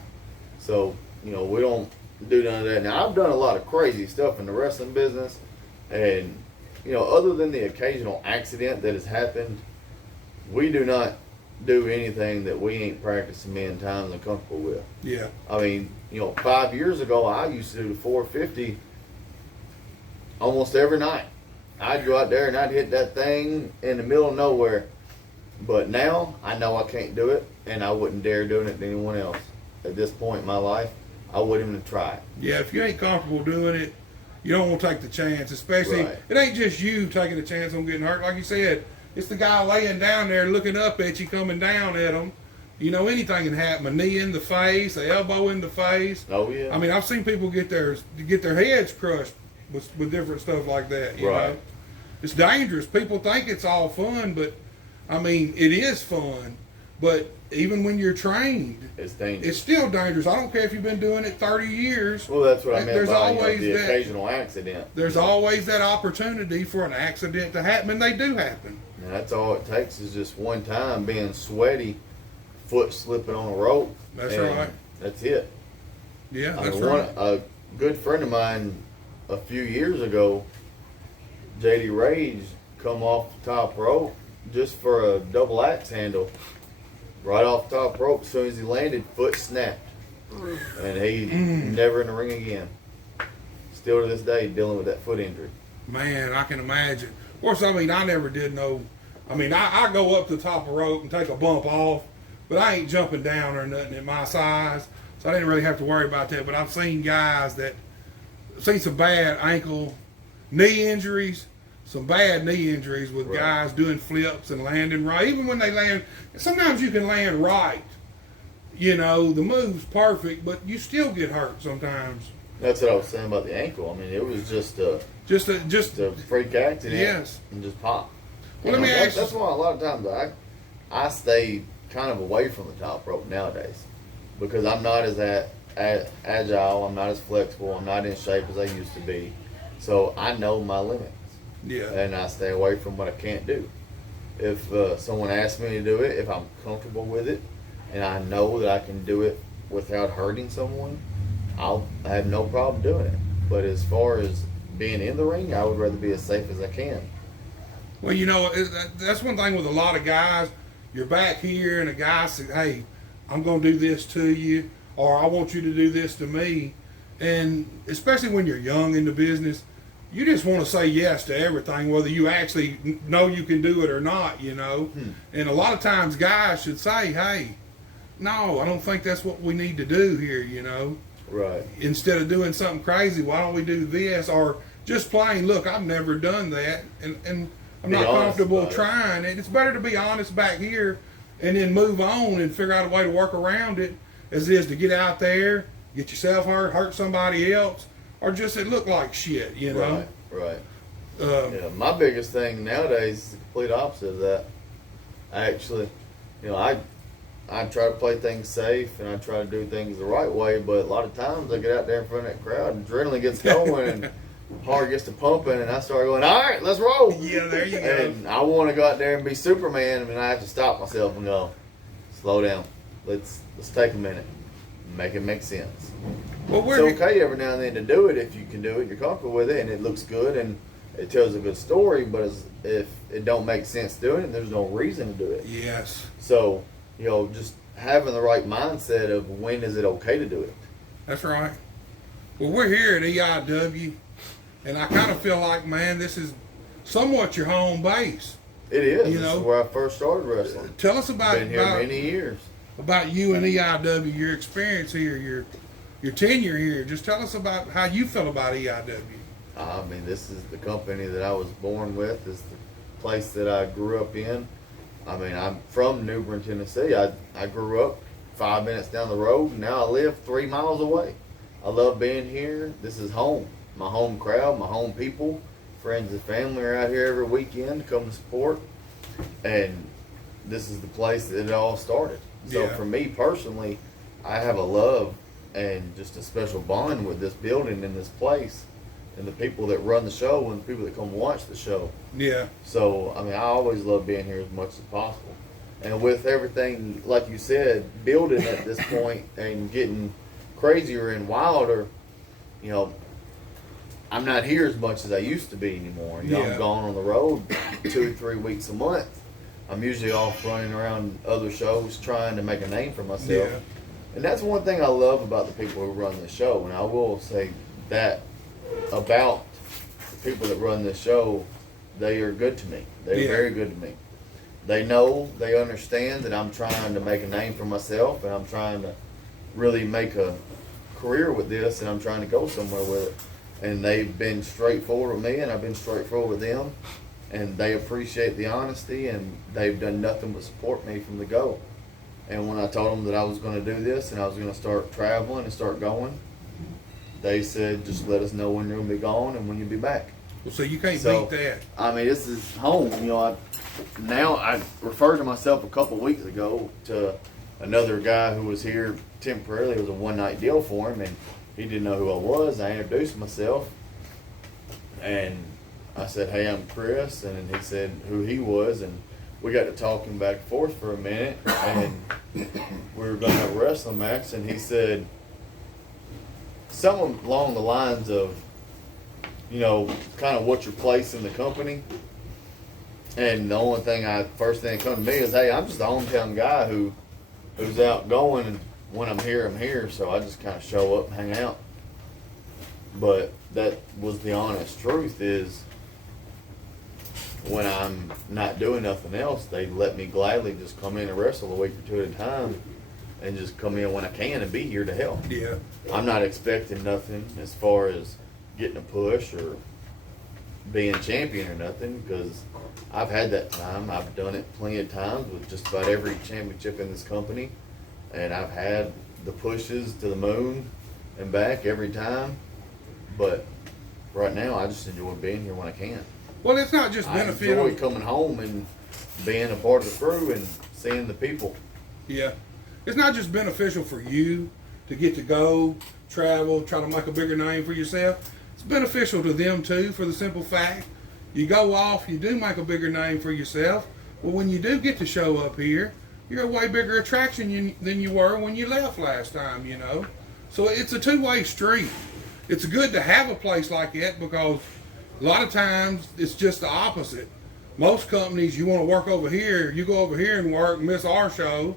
So, you know, we don't do none of that. Now, I've done a lot of crazy stuff in the wrestling business, and, you know, other than the occasional accident that has happened, we do not do anything that we ain't practiced a million times and comfortable with. Yeah. I mean, you know, 5 years ago, I used to do the 450 almost every night. I'd go out there and I'd hit that thing in the middle of nowhere. But now, I know I can't do it, and I wouldn't dare doing it to anyone else. At this point in my life, I wouldn't even try it. Yeah, if you ain't comfortable doing it, you don't want to take the chance. Especially, Right. it ain't just you taking a chance on getting hurt. Like you said, it's the guy laying down there looking up at you, coming down at him. You know, anything can happen. A knee in the face, an elbow in the face. Oh, yeah. I mean, I've seen people get their heads crushed with different stuff like that. You Right. know? It's dangerous. People think it's all fun, but I mean, it is fun. But even when you're trained, It's dangerous. it's still dangerous. I don't care if you've been doing it 30 years. Well, that's what I meant There's by, always the that- occasional accident. There's always that opportunity for an accident to happen, and they do happen. And that's all it takes is just one time being sweaty, foot slipping on a rope. That's and right. That's it. Yeah, I that's mean, right. a good friend of mine a few years ago, JD Rage, come off the top rope just for a double axe handle. Right off the top rope, as soon as he landed, foot snapped. And he never in the ring again. Still to this day dealing with that foot injury. Man, I can imagine. Of course, I mean, I never did know. I mean, I go up to the top of the rope and take a bump off, but I ain't jumping down or nothing at my size, so I didn't really have to worry about that. But I've seen guys that seen some bad ankle, knee injuries, some bad knee injuries with Right. guys doing flips and landing right. Even when they land, sometimes you can land right. You know, the move's perfect, but you still get hurt sometimes. That's what I was saying about the ankle. I mean, it was just a Just freak accident. Yes. And just pop. Well, let me That's- ask you- That's why a lot of times I stay kind of away from the top rope nowadays because I'm not as agile, I'm not as flexible, I'm not in shape as I used to be. So I know my limits, yeah. and I stay away from what I can't do. If someone asks me to do it, if I'm comfortable with it, and I know that I can do it without hurting someone, I have no problem doing it. But as far as being in the ring, I would rather be as safe as I can. Well, you know, that's one thing with a lot of guys. You're back here, and a guy says, "Hey, I'm going to do this to you," or "I want you to do this to me." And especially when you're young in the business, you just want to say yes to everything, whether you actually know you can do it or not, And a lot of times guys should say, hey, no, I don't think that's what we need to do here, Right. Instead of doing something crazy, why don't we do this? Or just plain, look, I've never done that, and I'm Be not honest comfortable about it. trying it. It's better to be honest back here and then move on and figure out a way to work around it as it is to get out there, get yourself hurt somebody else, or just it look like shit, Right. Right. Um, Yeah, my biggest thing nowadays is the complete opposite of that. I actually, I try to play things safe and I try to do things the right way, but a lot of times I get out there in front of that crowd and adrenaline gets going and heart gets to pumping and I start going, all right, let's roll. Yeah, there you go. And I want to go out there and be Superman, and I have to stop myself and go, slow down. Let's take a minute, make it make sense. Well, It's okay every now and then to do it if you can do it, you're comfortable with it, and it looks good and it tells a good story. But if it don't make sense doing it, there's no reason to do it. Yes, So just having the right mindset of when is it okay to do it. that's right. Well, we're here at EIW, and I kind of feel like, man, this is somewhat your home base. It is. You This know, is where I first started wrestling. Tell us about Been here many years. about you and EIW, your experience here, your tenure here. Just tell us about how you feel about EIW. I mean, this is the company that I was born with. This is the place that I grew up in. I mean, I'm from New Bern, Tennessee. I grew up 5 minutes down the road, and now I live 3 miles away. I love being here. This is home. My home crowd, my home people, friends and family are out here every weekend to come to support. And this is the place that it all started. So Yeah. for me personally, I have a love and just a special bond with this building and this place and the people that run the show and the people that come watch the show. Yeah, So, I mean, I always love being here as much as possible. And with everything, like you said, building at this point and getting crazier and wilder, I'm not here as much as I used to be anymore. Yeah. I'm gone on the road 2 or 3 weeks a month. I'm usually off running around other shows trying to make a name for myself. Yeah. And that's one thing I love about the people who run the show. And I will say that about the people that run this show, they are good to me. They're Yeah. very good to me. They know, they understand that I'm trying to make a name for myself and I'm trying to really make a career with this and I'm trying to go somewhere with it. And they've been straightforward with me and I've been straightforward with them. And they appreciate the honesty and they've done nothing but support me from the go. And when I told them that I was going to do this and I was going to start traveling and start going, they said, just let us know when you're going to be gone and when you'll be back. well, so you can't So, beat that. I mean, this is home. I referred to myself a couple weeks ago to another guy who was here temporarily. It was a one-night deal for him, and he didn't know who I was. I introduced myself, and I said, hey, I'm Chris, and then he said who he was, and we got to talking back and forth for a minute, and we were going to have a wrestling match, and he said something along the lines of, kind of what's your place in the company. And the only first thing that come to me is, hey, I'm just the hometown guy who's outgoing, and when I'm here, so I just kind of show up and hang out. But that was the honest truth is, when I'm not doing nothing else, they let me gladly just come in and wrestle a week or two at a time and just come in when I can and be here to help. Yeah, I'm not expecting nothing as far as getting a push or being champion or nothing, because I've had that time. I've done it plenty of times with just about every championship in this company, and I've had the pushes to the moon and back every time. But right now, I just enjoy being here when I can. well, it's not just I beneficial. enjoy coming home and being a part of the crew and seeing the people. Yeah, it's not just beneficial for you to get to go, travel, try to make a bigger name for yourself. It's beneficial to them too, for the simple fact you go off, you do make a bigger name for yourself. Well, when you do get to show up here, you're a way bigger attraction than you were when you left last time, So it's a two-way street. It's good to have a place like that because a lot of times it's just the opposite. Most companies, you want to work over here, you go over here and work, miss our show,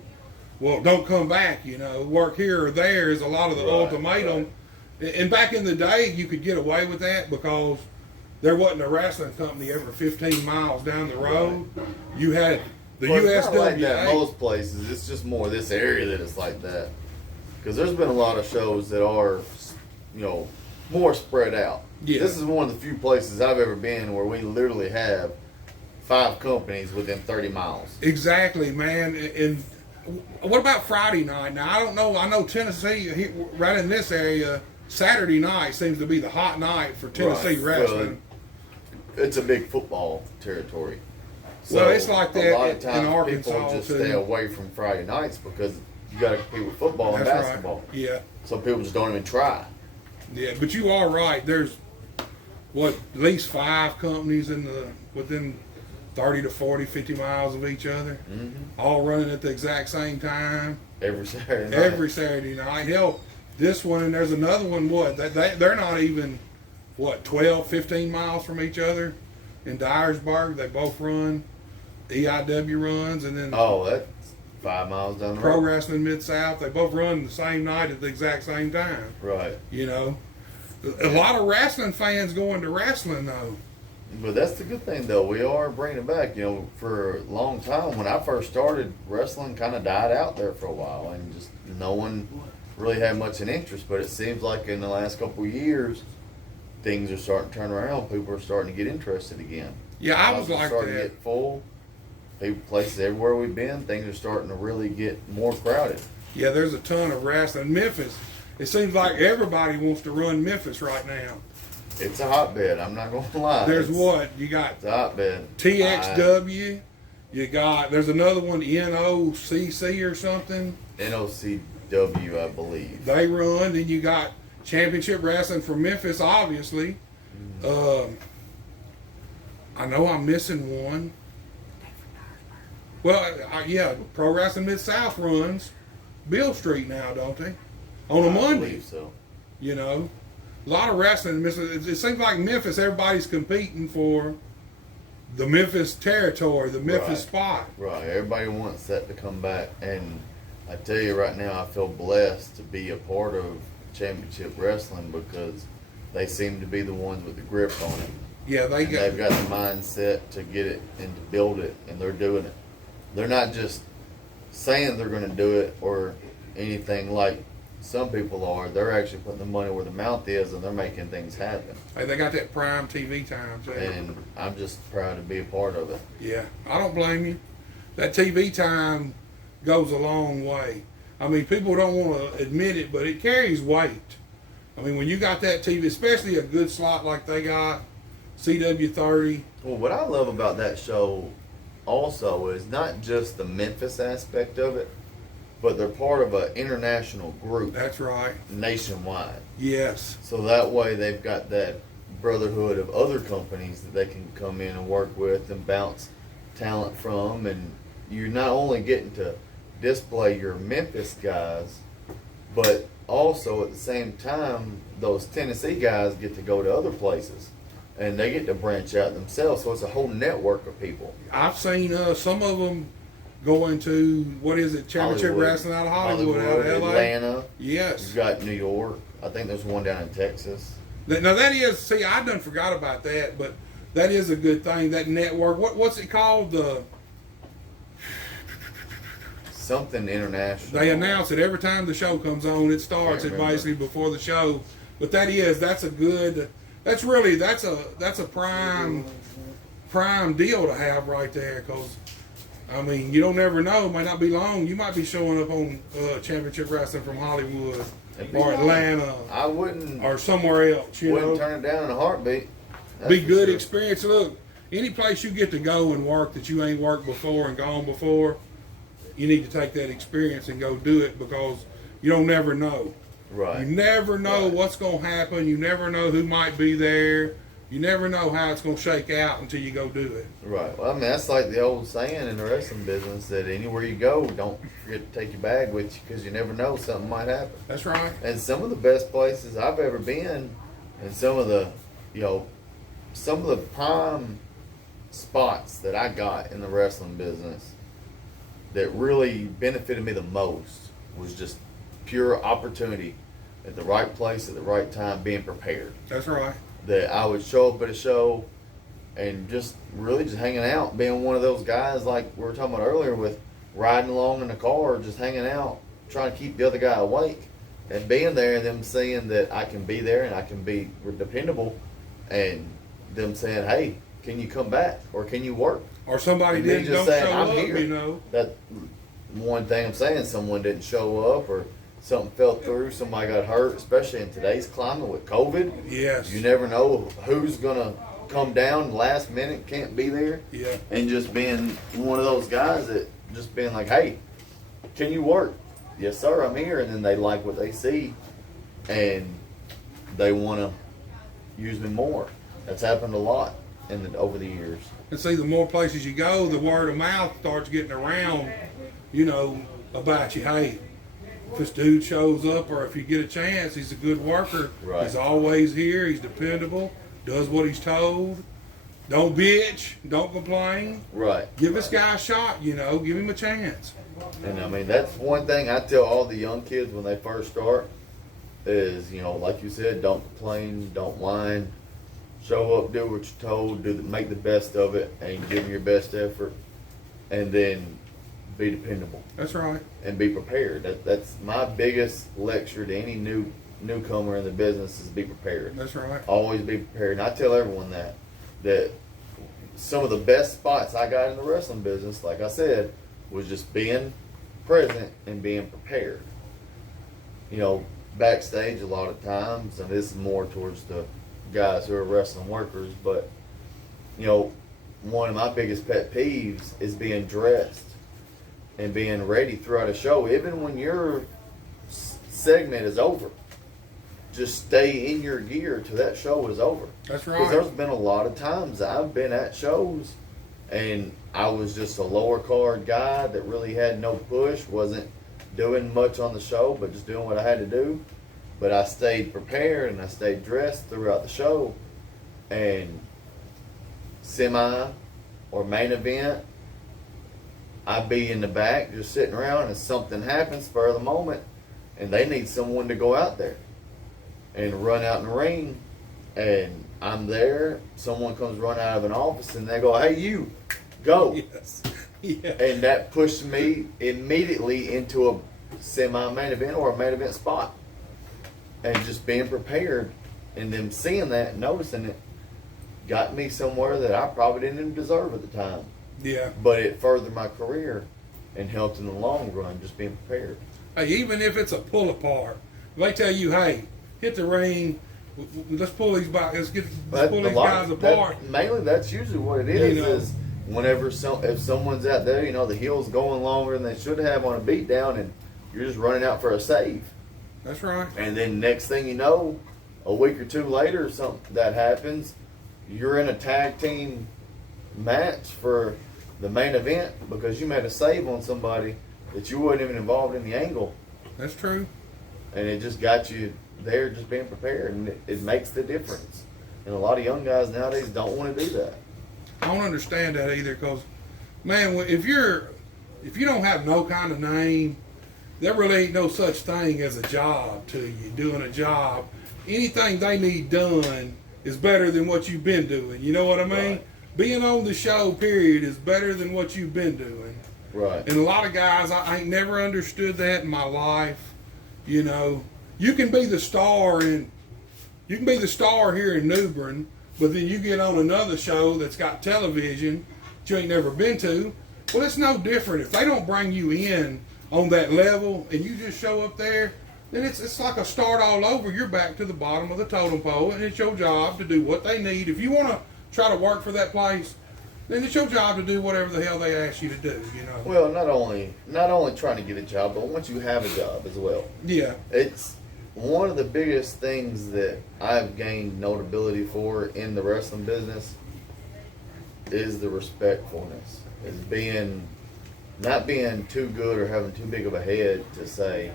well, don't come back, work here or there is a lot of the Right, ultimatum. And back in the day, you could get away with that because there wasn't a wrestling company every 15 miles down the road. You had the Well, it's not like that in USWA. most places. It's just more this area that it's like that. Because there's been a lot of shows that are, you know, more spread out. Yeah. This is one of the few places I've ever been where we literally have 5 companies within 30 miles. Exactly, man. And what about Friday night? Now, I don't know. I know Tennessee, right in this area, Saturday night seems to be the hot night for Tennessee Right. wrestling. Well, it's a big football territory. Well, it's like that a lot of in times Arkansas, people just too. stay away from Friday nights because you got to compete with football and That's basketball. right. Yeah, So people just don't even try. yeah. But you are right. There's at least 5 companies within 30 to 40, 50 miles of each other, all running at the exact same time Every Saturday night. every Saturday night. Hell, this one and there's another one. They're not even 12, 15 miles from each other in Dyersburg. They both run EIW runs, and then Oh, that's 5 miles down the Pro road. Wrestling Mid South. They both run the same night at the exact same time. Right. You know, a lot of wrestling fans going to wrestling though. But that's the good thing, though. We are bringing it back. You know, for a long time, when I first started, wrestling kind of died out there for a while, and just no one really had much an interest. But it seems like in the last couple of years, things are starting to turn around. People are starting to get interested again. Yeah, I was Houses are like starting to that. get full. People, places everywhere we've been, things are starting to really get more crowded. Yeah, there's a ton of wrestling. Memphis, it seems like everybody wants to run Memphis right now. It's a hotbed. I'm not going to lie. There's It's- you got It's a hotbed. TXW, there's another one, NOCC or something. NOCW, I believe. They run. Then you got Championship Wrestling from Memphis, obviously. I know I'm missing one. Well, yeah, Pro Wrestling Mid South runs Bill Street now, don't they? On a I Monday, believe so. you know. A lot of wrestling. It seems like Memphis, everybody's competing for the Memphis territory, the Memphis Right. spot. Right. Everybody wants that to come back. And I tell you right now, I feel blessed to be a part of Championship Wrestling because they seem to be the ones with the grip on it. Yeah, And they've got the mindset to get it and to build it, and they're doing it. They're not just saying they're going to do it or anything like some people are. They're actually putting the money where the mouth is, and they're making things happen. Hey, they got that prime TV time too. And I'm just proud to be a part of it. Yeah, I don't blame you. That TV time goes a long way. I mean, people don't want to admit it, but it carries weight. I mean, when you got that TV, especially a good slot like they got, CW30. Well, what I love about that show also is not just the Memphis aspect of it, but they're part of an international group That's right. nationwide. Yes. So that way they've got that brotherhood of other companies that they can come in and work with and bounce talent from. And you're not only getting to display your Memphis guys, but also at the same time, those Tennessee guys get to go to other places. And they get to branch out themselves. So it's a whole network of people. I've seen some of them going to, Championship Hollywood. Wrestling out of Hollywood, out of LA. Atlanta. Yes. You've got New York. I think there's one down in Texas. Now that is, see, I done forgot about that, but that is a good thing. That network, what's it called? Something international. They announce it every time the show comes on. It starts Can't it remember. basically before the show. But that's a prime deal to have right there, because I mean, you don't ever know. It might not be long. You might be showing up on Championship Wrestling from Hollywood It'd be or nice. Atlanta I wouldn't or somewhere else. You wouldn't know, turn it down in a heartbeat. That's be for good sure. experience. Look, any place you get to go and work that you ain't worked before and gone before, you need to take that experience and go do it, because you don't never know. Right. You never know Right. what's going to happen. You never know who might be there. You never know how it's going to shake out until you go do it. Right. Well, I mean, that's like the old saying in the wrestling business that anywhere you go, don't forget to take your bag with you, because you never know, something might happen. That's right. And some of the best places I've ever been, and some of the prime spots that I got in the wrestling business that really benefited me the most was just pure opportunity at the right place at the right time, being prepared. That's right. that I would show up at a show and just really just hanging out, being one of those guys like we were talking about earlier with riding along in the car, just hanging out, trying to keep the other guy awake, and being there and them seeing that I can be there and I can be dependable, and them saying, hey, can you come back or can you work? Or somebody And me didn't just don't saying, show I'm up, here. you know. That one thing I'm saying, someone didn't show up or something fell through, somebody got hurt, especially in today's climate with COVID. Yes. You never know who's gonna come down last minute, can't be there. Yeah. And just being one of those guys that just being like, hey, can you work? Yes, sir, I'm here. And then they like what they see and they want to use me more. That's happened a lot over the years. And see, the more places you go, the word of mouth starts getting around, you know, about you. Hey, if this dude shows up, or if you get a chance, he's a good worker. Right. He's always here. He's dependable. Does what he's told. Don't bitch. Don't complain. Right. Give this guy a shot, you know. Give him a chance. And I mean, that's one thing I tell all the young kids when they first start is, you know, like you said, don't complain, don't whine. Show up, do what you're told, make the best of it, and give your best effort, and then be dependable That's right. and be prepared. That's my biggest lecture to any newcomer in the business is be prepared. That's right. Always be prepared. And I tell everyone that some of the best spots I got in the wrestling business, like I said, was just being present and being prepared. You know, backstage a lot of times, and this is more towards the guys who are wrestling workers, but you know, one of my biggest pet peeves is being dressed and being ready throughout a show, even when your segment is over. Just stay in your gear till that show is over. That's Because right. there's been a lot of times I've been at shows and I was just a lower card guy that really had no push, wasn't doing much on the show, but just doing what I had to do. But I stayed prepared and I stayed dressed throughout the show. And semi or main event, I'd be in the back just sitting around, and something happens spur of the moment and they need someone to go out there and run out in the ring, and I'm there, someone comes running out of an office and they go, hey, you, go. Yes. Yeah. And that pushed me immediately into a semi-main event or a main event spot. And just being prepared and them seeing that and noticing it got me somewhere that I probably didn't even deserve at the time. Yeah. But it furthered my career and helped in the long run, just being prepared. Hey, even if it's a pull apart, if they tell you, hey, hit the ring, let's pull these guys apart. Mainly, that's usually what it is. You know. Is whenever if someone's out there, you know, the heel's going longer than they should have on a beatdown, and you're just running out for a save. That's right. And then next thing you know, a week or two later, something that happens, you're in a tag team match for the main event because you made a save on somebody that you wasn't even involved in the angle, That's true. and it just got you there, just being prepared, and it makes the difference. And a lot of young guys nowadays don't want to do that. I don't understand that either, because, man, if you don't have no kind of name, there really ain't no such thing as a job to you, doing a job. Anything they need done is better than what you've been doing. You know what I mean? Right. Being on the show, period, is better than what you've been doing. Right. And a lot of guys, I ain't never understood that in my life. You know, you can be the star here in New Bern, but then you get on another show that's got television that you ain't never been to. Well, it's no different. If they don't bring you in on that level and you just show up there, then it's like a start all over. You're back to the bottom of the totem pole, and it's your job to do what they need. If you want to try to work for that place, then it's your job to do whatever the hell they ask you to do, you know. Well, not only trying to get a job, but once you have a job as well. Yeah. It's one of the biggest things that I've gained notability for in the wrestling business is the respectfulness. Is not being too good or having too big of a head to say,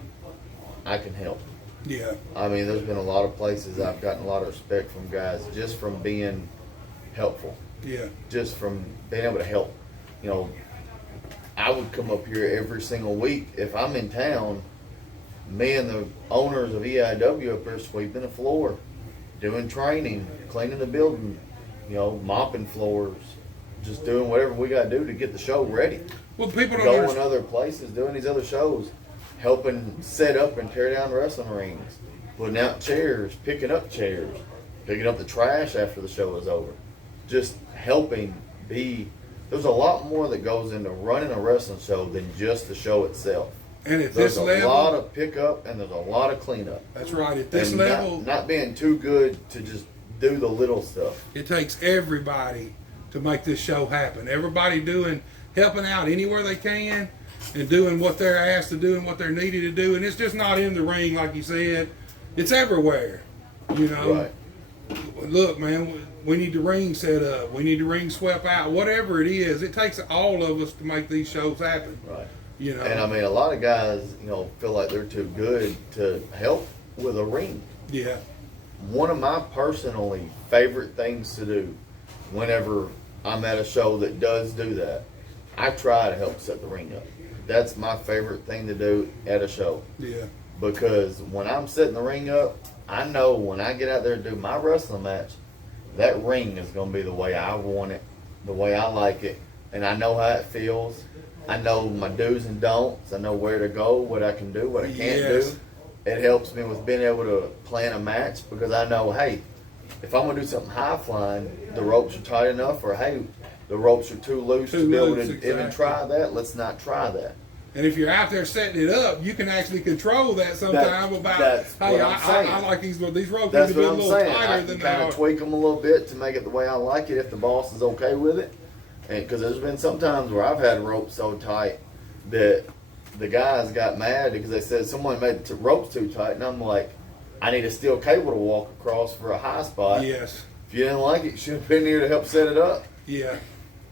I can help. Yeah. I mean, there's been a lot of places I've gotten a lot of respect from guys just from being helpful. Yeah. Just from being able to help. You know, I would come up here every single week. If I'm in town, me and the owners of EIW up there sweeping the floor doing training, cleaning the building, you know, mopping floors, just doing whatever we got to do to get the show ready. Well, people don't Going understand. other places, doing these other shows, helping set up and tear down wrestling rings, putting out chairs, picking up chairs, picking up the trash after the show is over. Just helping be. There's a lot more that goes into running a wrestling show than just the show itself. And at There's this a level, lot of pickup and there's a lot of cleanup. that's right. At this And level, not being too good to just do the little stuff. it takes everybody to make this show happen. Everybody helping out anywhere they can, and doing what they're asked to do and what they're needed to do. And it's just not in the ring, like you said. It's everywhere. You know. Right. Look, man, we need the ring set up. We need the ring swept out. Whatever it is, it takes all of us to make these shows happen. Right. You know. And I mean, a lot of guys, you know, feel like they're too good to help with a ring. Yeah. One of my personally favorite things to do whenever I'm at a show that does do that, I try to help set the ring up. That's my favorite thing to do at a show. Yeah. Because when I'm setting the ring up, I know when I get out there and do my wrestling match, that ring is going to be the way I want it, the way I like it, and I know how it feels. I know my do's and don'ts. I know where to go, what I can do, what I can't Yes. do. It helps me with being able to plan a match because I know, hey, if I'm going to do something high flying, the ropes are tight enough, or hey, the ropes are too loose Too to be able loose, to even exactly. try that. Let's not try that. And if you're out there setting it up, you can actually control that sometime about, that's hey, what I'm saying. I like these ropes need That's to be a what I'm little saying. tighter I than can kind they of are. tweak them a little bit to make it the way I like it if the boss is okay with it. And because there's been some times where I've had ropes so tight that the guys got mad because they said someone made the ropes too tight, and I'm like, I need a steel cable to walk across for a high spot. Yes. If you didn't like it, you should have been here to help set it up. Yeah.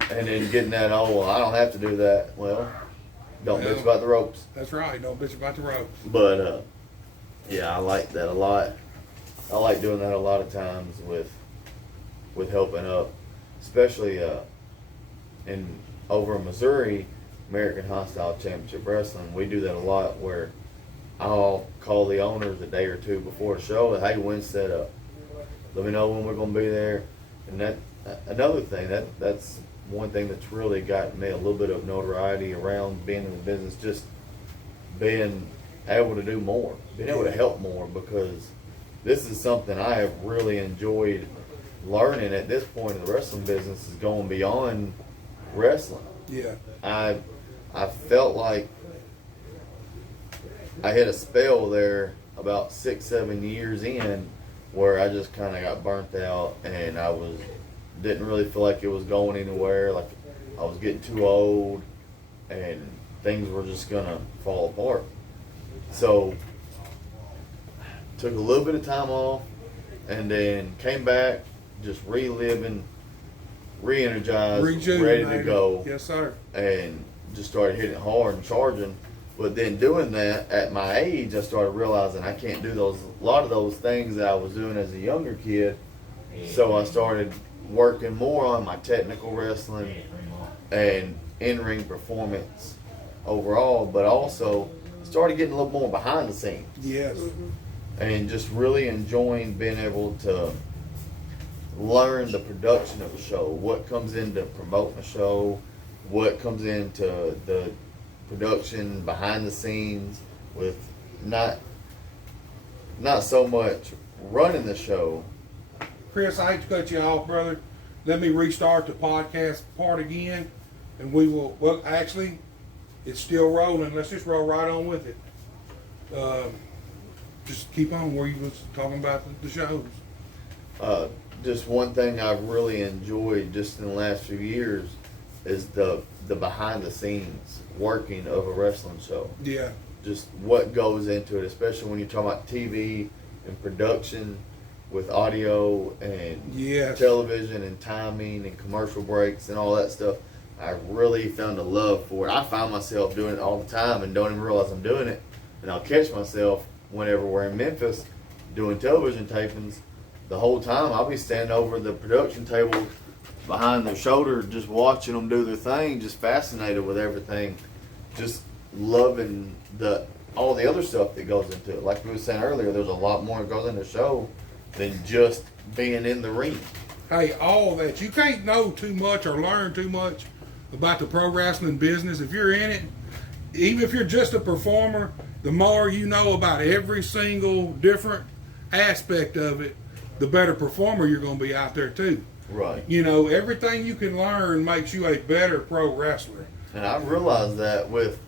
And then getting that, oh, well, I don't have to do that. Well, don't Well, bitch about the ropes. That's right. Don't bitch about the ropes. But yeah, I like that a lot. I like doing that a lot of times with helping up, especially over in Missouri, American Hostile Championship Wrestling. We do that a lot where I'll call the owners a day or two before the show and, hey, when's set up? Let me know when we're going to be there. And that another thing that's one thing that's really gotten me a little bit of notoriety around being in the business, just being able to do more, being able to help more, because this is something I have really enjoyed learning at this point in the wrestling business, is going beyond wrestling. Yeah. I felt like I hit a spell there about 6-7 years in where I just kind of got burnt out, and didn't really feel like it was going anywhere. Like I was getting too old and things were just gonna fall apart. So took a little bit of time off and then came back, just reliving, re-energized, ready to Rejuvenated. go, Yes, sir. and just started hitting it hard and charging. But then doing that at my age, I started realizing I can't do a lot of those things that I was doing as a younger kid. So I started working more on my technical wrestling and in-ring performance overall, but also started getting a little more behind the scenes Yes. and just really enjoying being able to learn the production of a show, what comes into promoting a show, what comes into the production behind the scenes, with not so much running the show. Chris, I hate to cut you off, brother. Let me restart the podcast part again, and we will. Well, actually, it's still rolling. Let's just roll right on with it. Just keep on where you was talking about the shows. Just one thing I've really enjoyed just in the last few years is the behind the scenes working of a wrestling show. Yeah. Just what goes into it, especially when you're talking about TV and production with audio and Yes. television and timing and commercial breaks and all that stuff. I really found a love for it. I find myself doing it all the time and don't even realize I'm doing it. And I'll catch myself whenever we're in Memphis doing television tapings. The whole time I'll be standing over the production table behind their shoulder, just watching them do their thing, just fascinated with everything, just loving all the other stuff that goes into it. Like we were saying earlier, there's a lot more that goes into the show than just being in the ring. Hey, all that. You can't know too much or learn too much about the pro wrestling business. If you're in it, even if you're just a performer, the more you know about every single different aspect of it, the better performer you're going to be out there too. Right. You know, everything you can learn makes you a better pro wrestler. And I realized that with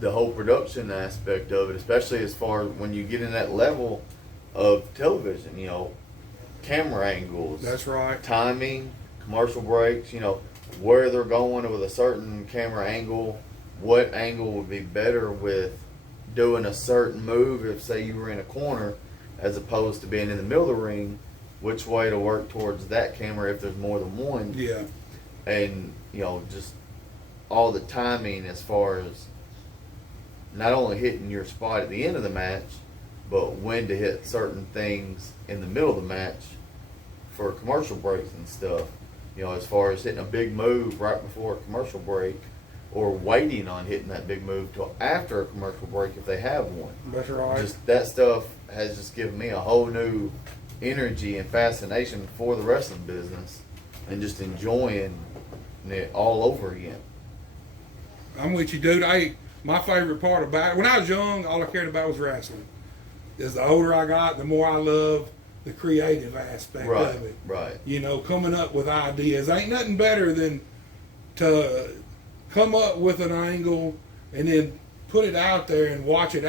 the whole production aspect of it, especially as far as when you get in that level of television, you know, camera angles. That's right. Timing, commercial breaks, you know, where they're going with a certain camera angle, what angle would be better with doing a certain move if, say, you were in a corner as opposed to being in the middle of the ring, which way to work towards that camera if there's more than one. Yeah. And, you know, just all the timing as far as not only hitting your spot at the end of the match, but when to hit certain things in the middle of the match for commercial breaks and stuff. You know, as far as hitting a big move right before a commercial break or waiting on hitting that big move till after a commercial break if they have one. That's right. Just that stuff has just given me a whole new energy and fascination for the wrestling business and just enjoying it all over again. I'm with you, dude. My favorite part about it, when I was young, all I cared about was wrestling. As the older I got, the more I love the creative aspect of it. Right. You know, coming up with ideas. Ain't nothing better than to come up with an angle and then put it out there and watch it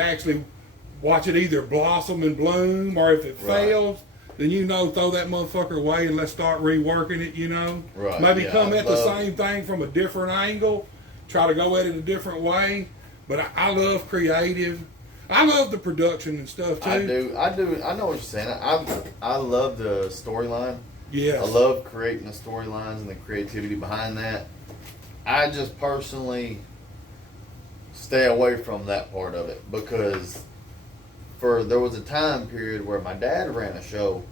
either blossom and bloom, or if it fails, then throw that motherfucker away and let's start reworking it, you know. Right. Maybe Yeah, come at the same thing from a different angle, try to go at it a different way. But I love creative. I love the production and stuff too. I do. I know what you're saying. I love the storyline. Yes. I love creating the storylines and the creativity behind that. I just personally stay away from that part of it because there was a time period where my dad ran a show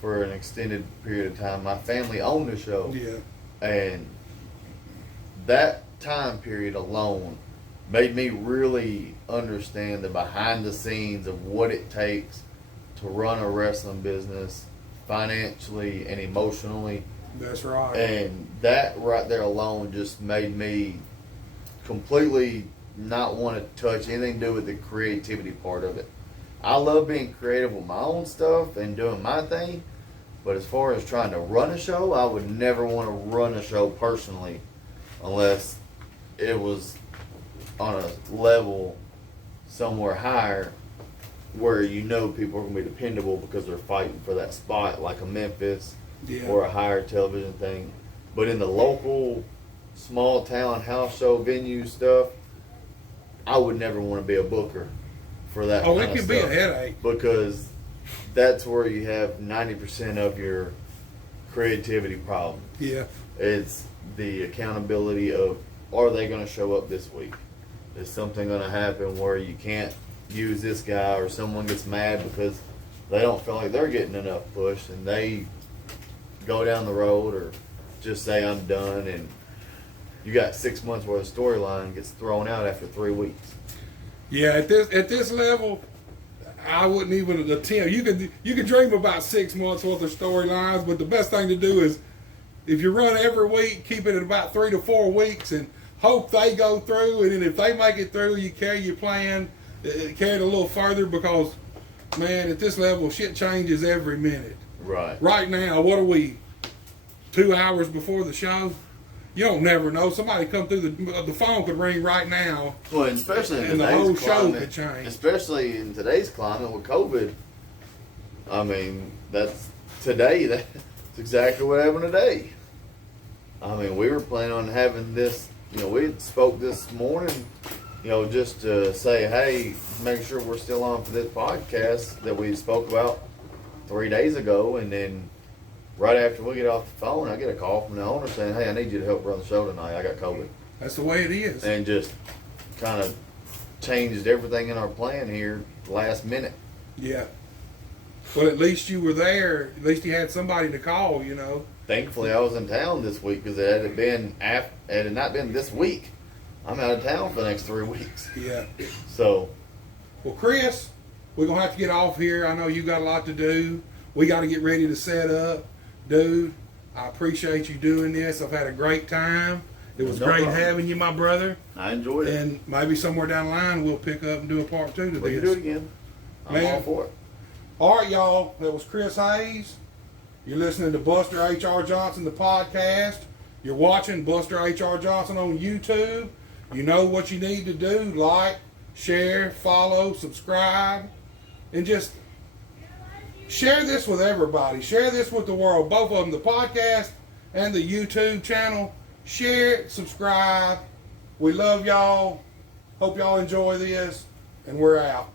for an extended period of time. My family owned a show. Yeah. And that time period alone made me really understand the behind the scenes of what it takes to run a wrestling business financially and emotionally. That's right. And that right there alone just made me completely not want to touch anything to do with the creativity part of it. I love being creative with my own stuff and doing my thing, but as far as trying to run a show, I would never want to run a show personally unless it was on a level somewhere higher where people are going to be dependable because they're fighting for that spot, like a Memphis or a higher television thing. But in the local, small town house show venue stuff, I would never want to be a booker for that kind of stuff. It could be a headache. Because that's where you have 90% of your creativity problem. Yeah. It's the accountability of, are they going to show up this week? Is something going to happen where you can't use this guy, or someone gets mad because they don't feel like they're getting enough push and they go down the road or just say I'm done, and you got 6 months worth of storyline gets thrown out after 3 weeks. Yeah, at this level, I wouldn't even attempt. You could dream about 6 months worth of storylines, but the best thing to do is, if you run every week, keep it at about 3 to 4 weeks and hope they go through. And then if they make it through, you carry your plan, carry it a little further, because, man, at this level, shit changes every minute. Right. Right now, what are we, 2 hours before the show? You don't never know. Somebody come through the phone could ring right now. Well, especially in and the today's whole climate, show could change. especially in today's climate with COVID. I mean, that's exactly what happened today. I mean, we were planning on having this, we spoke this morning, just to say, hey, make sure we're still on for this podcast that we spoke about 3 days ago. And then right after we get off the phone, I get a call from the owner saying, hey, I need you to help run the show tonight. I got COVID. That's the way it is. And just kind of changed everything in our plan here last minute. Yeah. Well, at least you were there. At least you had somebody to call, Thankfully, I was in town this week because it had not been this week. I'm out of town for the next 3 weeks. Yeah. So. Well, Chris, we're going to have to get off here. I know you got a lot to do. We got to get ready to set up. Dude, I appreciate you doing this. I've had a great time. It was No great problem. having you, my brother. I enjoyed it. And maybe somewhere down the line we'll pick up and do a part 2 to We this. can do it again. I'm Man. all for it. All right, y'all. That was Chris Hayes. You're listening to Buster H.R. Johnson, the podcast. You're watching Buster H.R. Johnson on YouTube. You know what you need to do. Like, share, follow, subscribe, and just share this with everybody. Share this with the world. Both of them, the podcast and the YouTube channel. Share it, subscribe. We love y'all. Hope y'all enjoy this, and we're out.